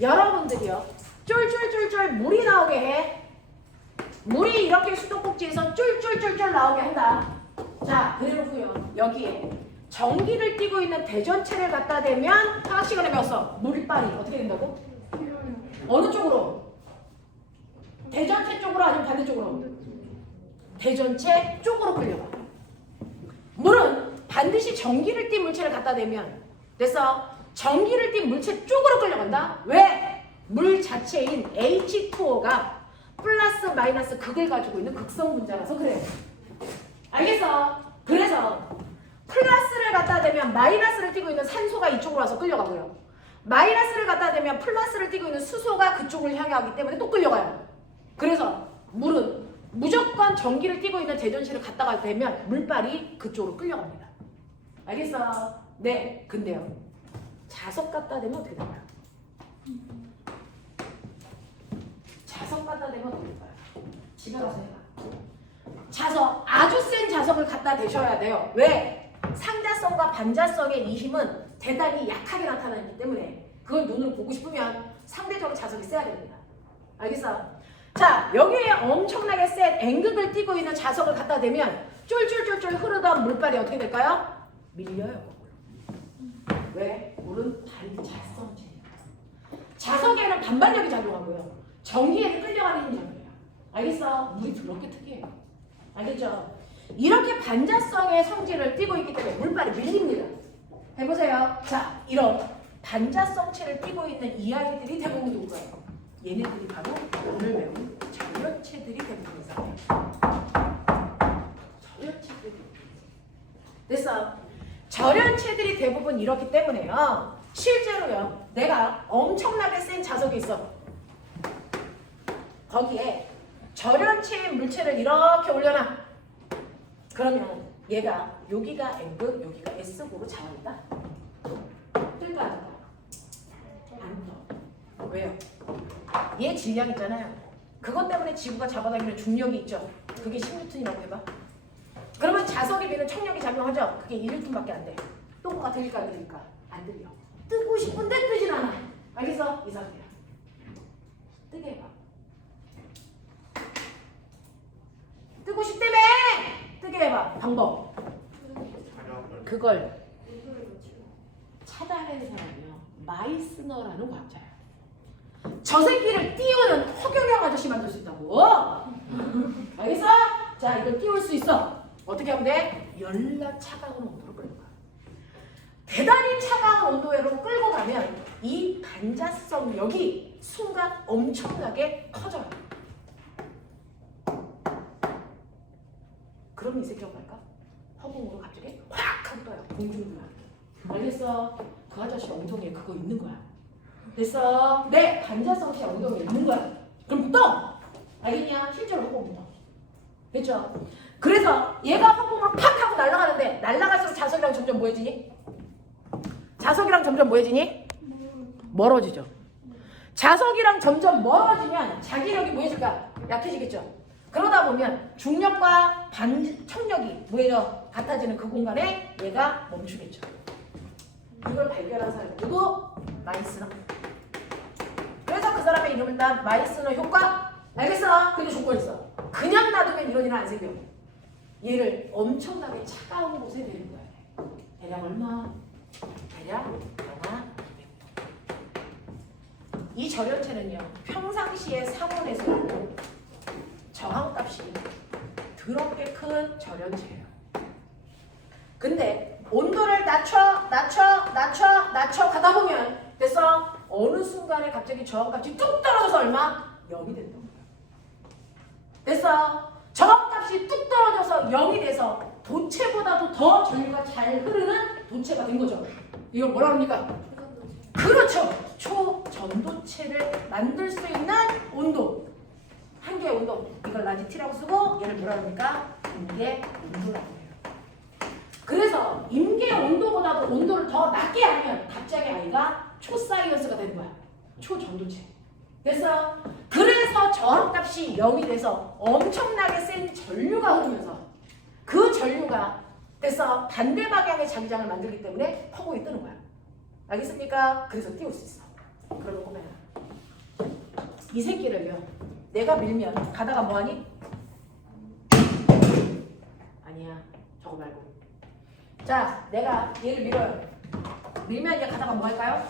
여러분들이요. 쫄쫄쫄쫄 물이 나오게 해. 물이 이렇게 수도꼭지에서 쫄쫄쫄쫄 나오게 한다. 자, 그래놓고요. 여기에 전기를 띠고 있는 대전체를 갖다 대면 화학 시간에 배웠어. 물빨이 어떻게 된다고? 어느 쪽으로? 대전체 쪽으로 아니면 반대쪽으로? 대전체 쪽으로 끌려가. 물은 반드시 전기를 띤 물체를 갖다 대면 됐어? 전기를 띤 물체 쪽으로 끌려간다? 왜? 물 자체인 H2O가 플러스 마이너스 극을 가지고 있는 극성 분자라서 그래요. 알겠어? 그래서 플러스를 갖다 대면 마이너스를 띠고 있는 산소가 이쪽으로 와서 끌려가고요. 마이너스를 갖다 대면 플러스를 띠고 있는 수소가 그쪽을 향해 가기 때문에 또 끌려가요. 그래서 물은 무조건 전기를 띠고 있는 대전체를 갖다가 대면 물빨이 그쪽으로 끌려갑니다. 알겠어? 네. 근데요. 자석 갖다 대면 어떻게 될까요? 자석 갖다 대면 어떻게 될까요? 집에 가서 해봐. 자석, 아주 센 자석을 갖다 대셔야 돼요. 왜? 상자성과 반자성의 이 힘은 대단히 약하게 나타나기 때문에 그걸 눈으로 보고 싶으면 상대적으로 자석이 세야 됩니다. 알겠어? 자, 여기에 엄청나게 센 N극을 띠고 있는 자석을 갖다 대면 쫄쫄쫄쫄 흐르던 물빨이 어떻게 될까요? 밀려요. 왜? 물은 반자성체니까. 자석에는 반발력이 작용하고요. 전기에는 끌려가는 힘이 작용해요. 알겠어? 물이 더럽게 특이해요. 알겠죠? 이렇게 반자성의 성질을 띠고 있기 때문에 물빨이 밀립니다. 해보세요. 자, 이런 반자성체를 띠고 있는 이 아이들이 대부분 누구예요? 얘네들이 바로 오늘 배운 절연체들이 대부분이죠. 절연체들이. 됐어? 절연체들이 대부분 이렇기 때문에요. 실제로요. 내가 엄청나게 센 자석이 있어. 거기에 절연체의 물체를 이렇게 올려놔. 그러면 얘가 여기가 M극, 여기가 S극으로 잡아낸다. 뜰까 안 뜰까? 안 떠. 왜요? 얘 질량 있잖아요. 그것 때문에 지구가 잡아당기는 중력이 있죠. 그게 10N이라고 해봐. 그러면 자석에 비는 청력이 작용하죠. 그게 1N밖에 안 돼. 똥꼬가 들릴까 안 들릴까? 안 들려. 뜨고 싶은데 뜨진 않아. 알겠어? 이 상태야. 뜨게 해봐. 뜨고 싶다며! 뜨게 해봐. 방법. 그걸 찾아낸 사람이요. 마이스너라는 과학자야. 저 새끼를 띄우는 허경영 아저씨 만들 수 있다고. 알겠어? 자, 이걸 띄울 수 있어. 어떻게 하면 돼? 열나 차가운 온도로 끌고 가. 대단히 차가운 온도로 끌고 가면 이 반자성력이 순간 엄청나게 커져요. 그럼 이 새끼가 뭘까? 허공으로 갑자기 확 하고 떠요. 공중부양. 알겠어? 그 아저씨 엉덩이에 그거 있는 거야. 됐어? 네, 반자성체 엉덩이에 있는 거야. 그럼 떠! 알겠냐? 실제로 허공으로 떠. 됐죠? 그래서 얘가 허공을 팍 하고 날아가는데 날아갈수록 자석이랑 점점 뭐해지니? 자석이랑 점점 뭐해지니? 멀어지죠. 자석이랑 점점 멀어지면 자기력이 뭐해질까? 약해지겠죠. 그러다 보면 중력과 청력이 뭐예요? 같아지는 그 공간에 얘가 멈추겠죠. 이걸 발견한 사람이 누구? 마이스너. 그래서 그 사람의 이름을 딴 마이스너 효과. 알겠어? 근데 조건이 있어. 그냥 놔두면 이런 일은 안 생겨. 얘를 엄청나게 차가운 곳에 내는 거야. 대략 얼마? 대략 영하 200도. 이 절연체는요. 평상시에 상온에서도 저항값이 더럽게 큰 절연체예요. 근데 온도를 낮춰 가다 보면 됐어? 어느 순간에 갑자기 저항값이 뚝 떨어져서 얼마? 0이 된다는 거야. 됐어? 저항값이 뚝 떨어져서 0이 돼서 도체보다도 더 전류가 잘 흐르는 도체가 된 거죠. 이걸 뭐라 합니까? 그렇죠. 초전도체를 만들 수 있는 온도. 한 개의 온도. 이걸 라지 T라고 쓰고 얘를 뭐라 합니까? 임계 온도라고 해요. 그래서 임계 온도보다도 온도를 더 낮게 하면 갑자기 아이가 초사이언스가 되는 거야. 초전도체. 됐어? 그래서 저항값이 0이 돼서 엄청나게 센 전류가 흐르면서 그 전류가 됐어? 반대 방향의 자기장을 만들기 때문에 허공에 뜨는 거야. 알겠습니까? 그래서 띄울 수 있어. 그러면 꼬매야. 이 새끼를요. 내가 밀면 가다가 뭐하니? 아니야. 저거 말고. 자, 내가 얘를 밀어요. 밀면 얘 가다가 뭐 할까요?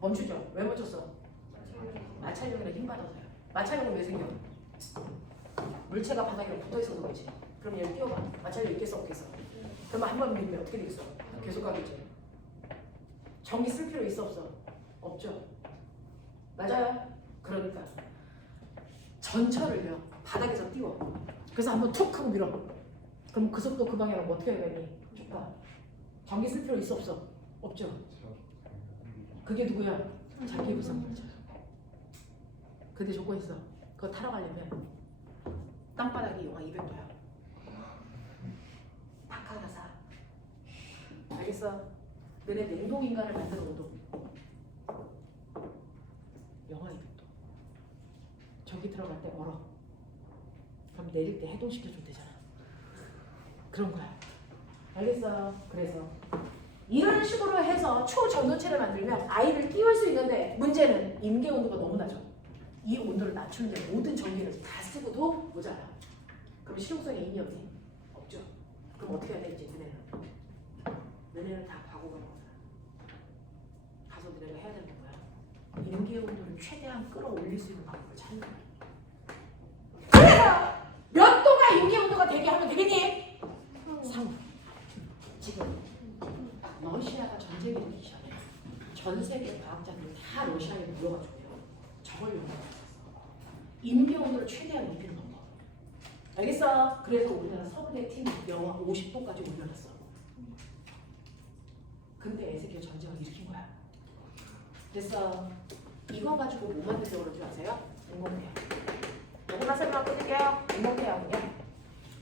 멈추죠. 왜 멈췄어? 마찰력이랑 힘 받아서요. 마찰력은 왜 생겨? 물체가 바닥이랑 붙어있어서 그렇지. 그럼 얘를 띄워봐. 마찰력 있겠어 없겠어? 그러면 한 번 밀면 어떻게 되겠어? 계속 가겠지. 전기 쓸 필요 있어 없어? 없죠. 맞아요? 그러니까 전철을요 바닥에서 띄워. 그래서 한번 툭 하고 밀어. 그럼 그 속도 그 방향으로 어떻게 해야겠니? 쭉 가. 전기 쓸 필요 있어 없어? 없죠. 그게 누구야? 자기 부상물자. 근데 조건 있어. 그거 타러 가려면 땅바닥이 영하 200도야. 박하가사. 알겠어? 너네 냉동인간을 만드는 온도 영하 200도. 저기 들어갈 때 멀어. 그럼 내릴 때 해동시켜주면 되잖아. 그런 거야. 알겠어? 그래서 이런 식으로 해서 초전도체를 만들면 아이를 띄울 수 있는데 문제는 임계 온도가 너무 낮아. 이 온도를 낮추는데 모든 전기를 다 쓰고도 모자라. 그럼 실용성이 있니 없니? 없죠. 그럼 어떻게 해야 돼 이제 너네는 다 과거가 거야. 가서 너네가 해야 되는 거야. 임계 온도를 최대한 끌어올릴 수 있는 방법을 찾는 거야. 그래서 몇 도가 임계 온도가 되게 하면 되겠니? 상호. 지금 러시아가 전쟁이 되기 전에 전 세계 과학자들이 다 러시아에 모여가지고요. 저걸 연구했었어. 임계 온도를 최대한 높이는 방법. 알겠어? 그래서 우리나라 서부대 팀이 영하 50도까지 올려놨어. 근데 애새끼가 전쟁을 일으킨 거야. 됐어. 이거 가지고 뭐 만들려고 그러는 줄 아세요? 인공태양. 요거만 설명 끊을게요. 인공태양은요.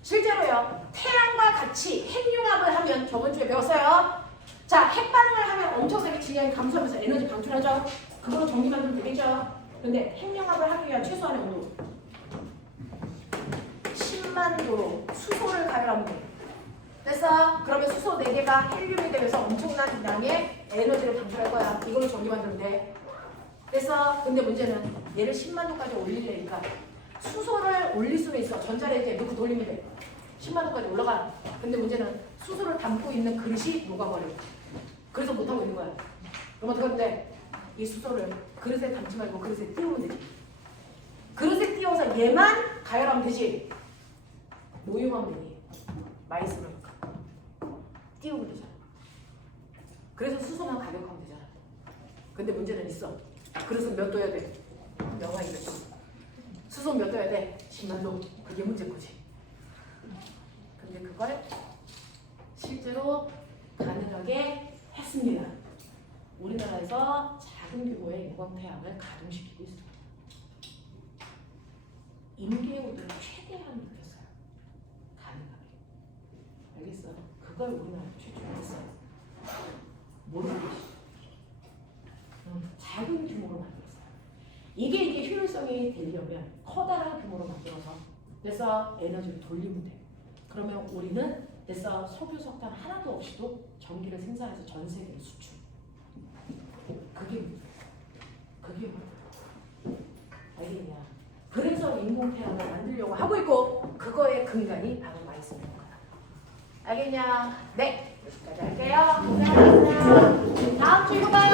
실제로요. 태양과 같이 핵융합을 하면 저번 주에 배웠어요. 자, 핵반응을 하면 엄청나게 질량이 감소하면서 에너지 방출하죠. 그걸로 전기 만들면 되겠죠. 근데 핵융합을 하기 위한 최소한의 온도 10만 도로 수소를 가열하면 돼. 됐어? 그러면 수소 4개가 헬륨이 되면서 엄청난 양의 에너지를 방출할 거야. 이걸로 전기 만들면 돼. 됐어? 근데 문제는 얘를 10만 도까지 올리려니까 수소를 올릴 수는 있어. 전자레인지에 넣고 돌리면 돼. 10만 도까지 올라가. 근데 문제는 수소를 담고 있는 그릇이 녹아버려. 그래서 못하고 있는 거야. 그럼 어떻게 하면 돼? 이 수소를 그릇에 담지 말고 그릇에 띄우면 되지. 그릇에 띄워서 얘만 가열하면 되지. 모유하면 되니. 마이스를 띄우면 되잖아. 그래서 수소만 가격하면 되잖아. 근데 문제는 있어. 그릇은 몇 도여야 돼? 영하 200도. 수소 몇 도여야 돼? 10만 도. 그게 문제인 거지. 근데 그걸 실제로 가능하게 했습니다. 우리나라에서 작은 규모의 인공태양을 가동시키고 있습니다. 임계호를 최대한 높였어요. 가능하게. 알겠어? 그걸 우리나라에서 최초로 했어요. 모르겠지. 작은 규모로 만들었어요. 이게 효율성이 되려면 커다란 규모로 만들어서 그래서 에너지를 돌리면 돼. 그러면 우리는 그래서 석유, 석탄 하나도 없이도 전기를 생산해서 전 세계에 수출. 그게 문제야. 그게 문제야. 알겠냐? 그래서 인공태양을 만들려고 하고 있고 그거의 근간이 바로 마이스입니다. 알겠냐? 네. 여기까지 할게요. 고생하셨습니다. 다음 주 이거 봐.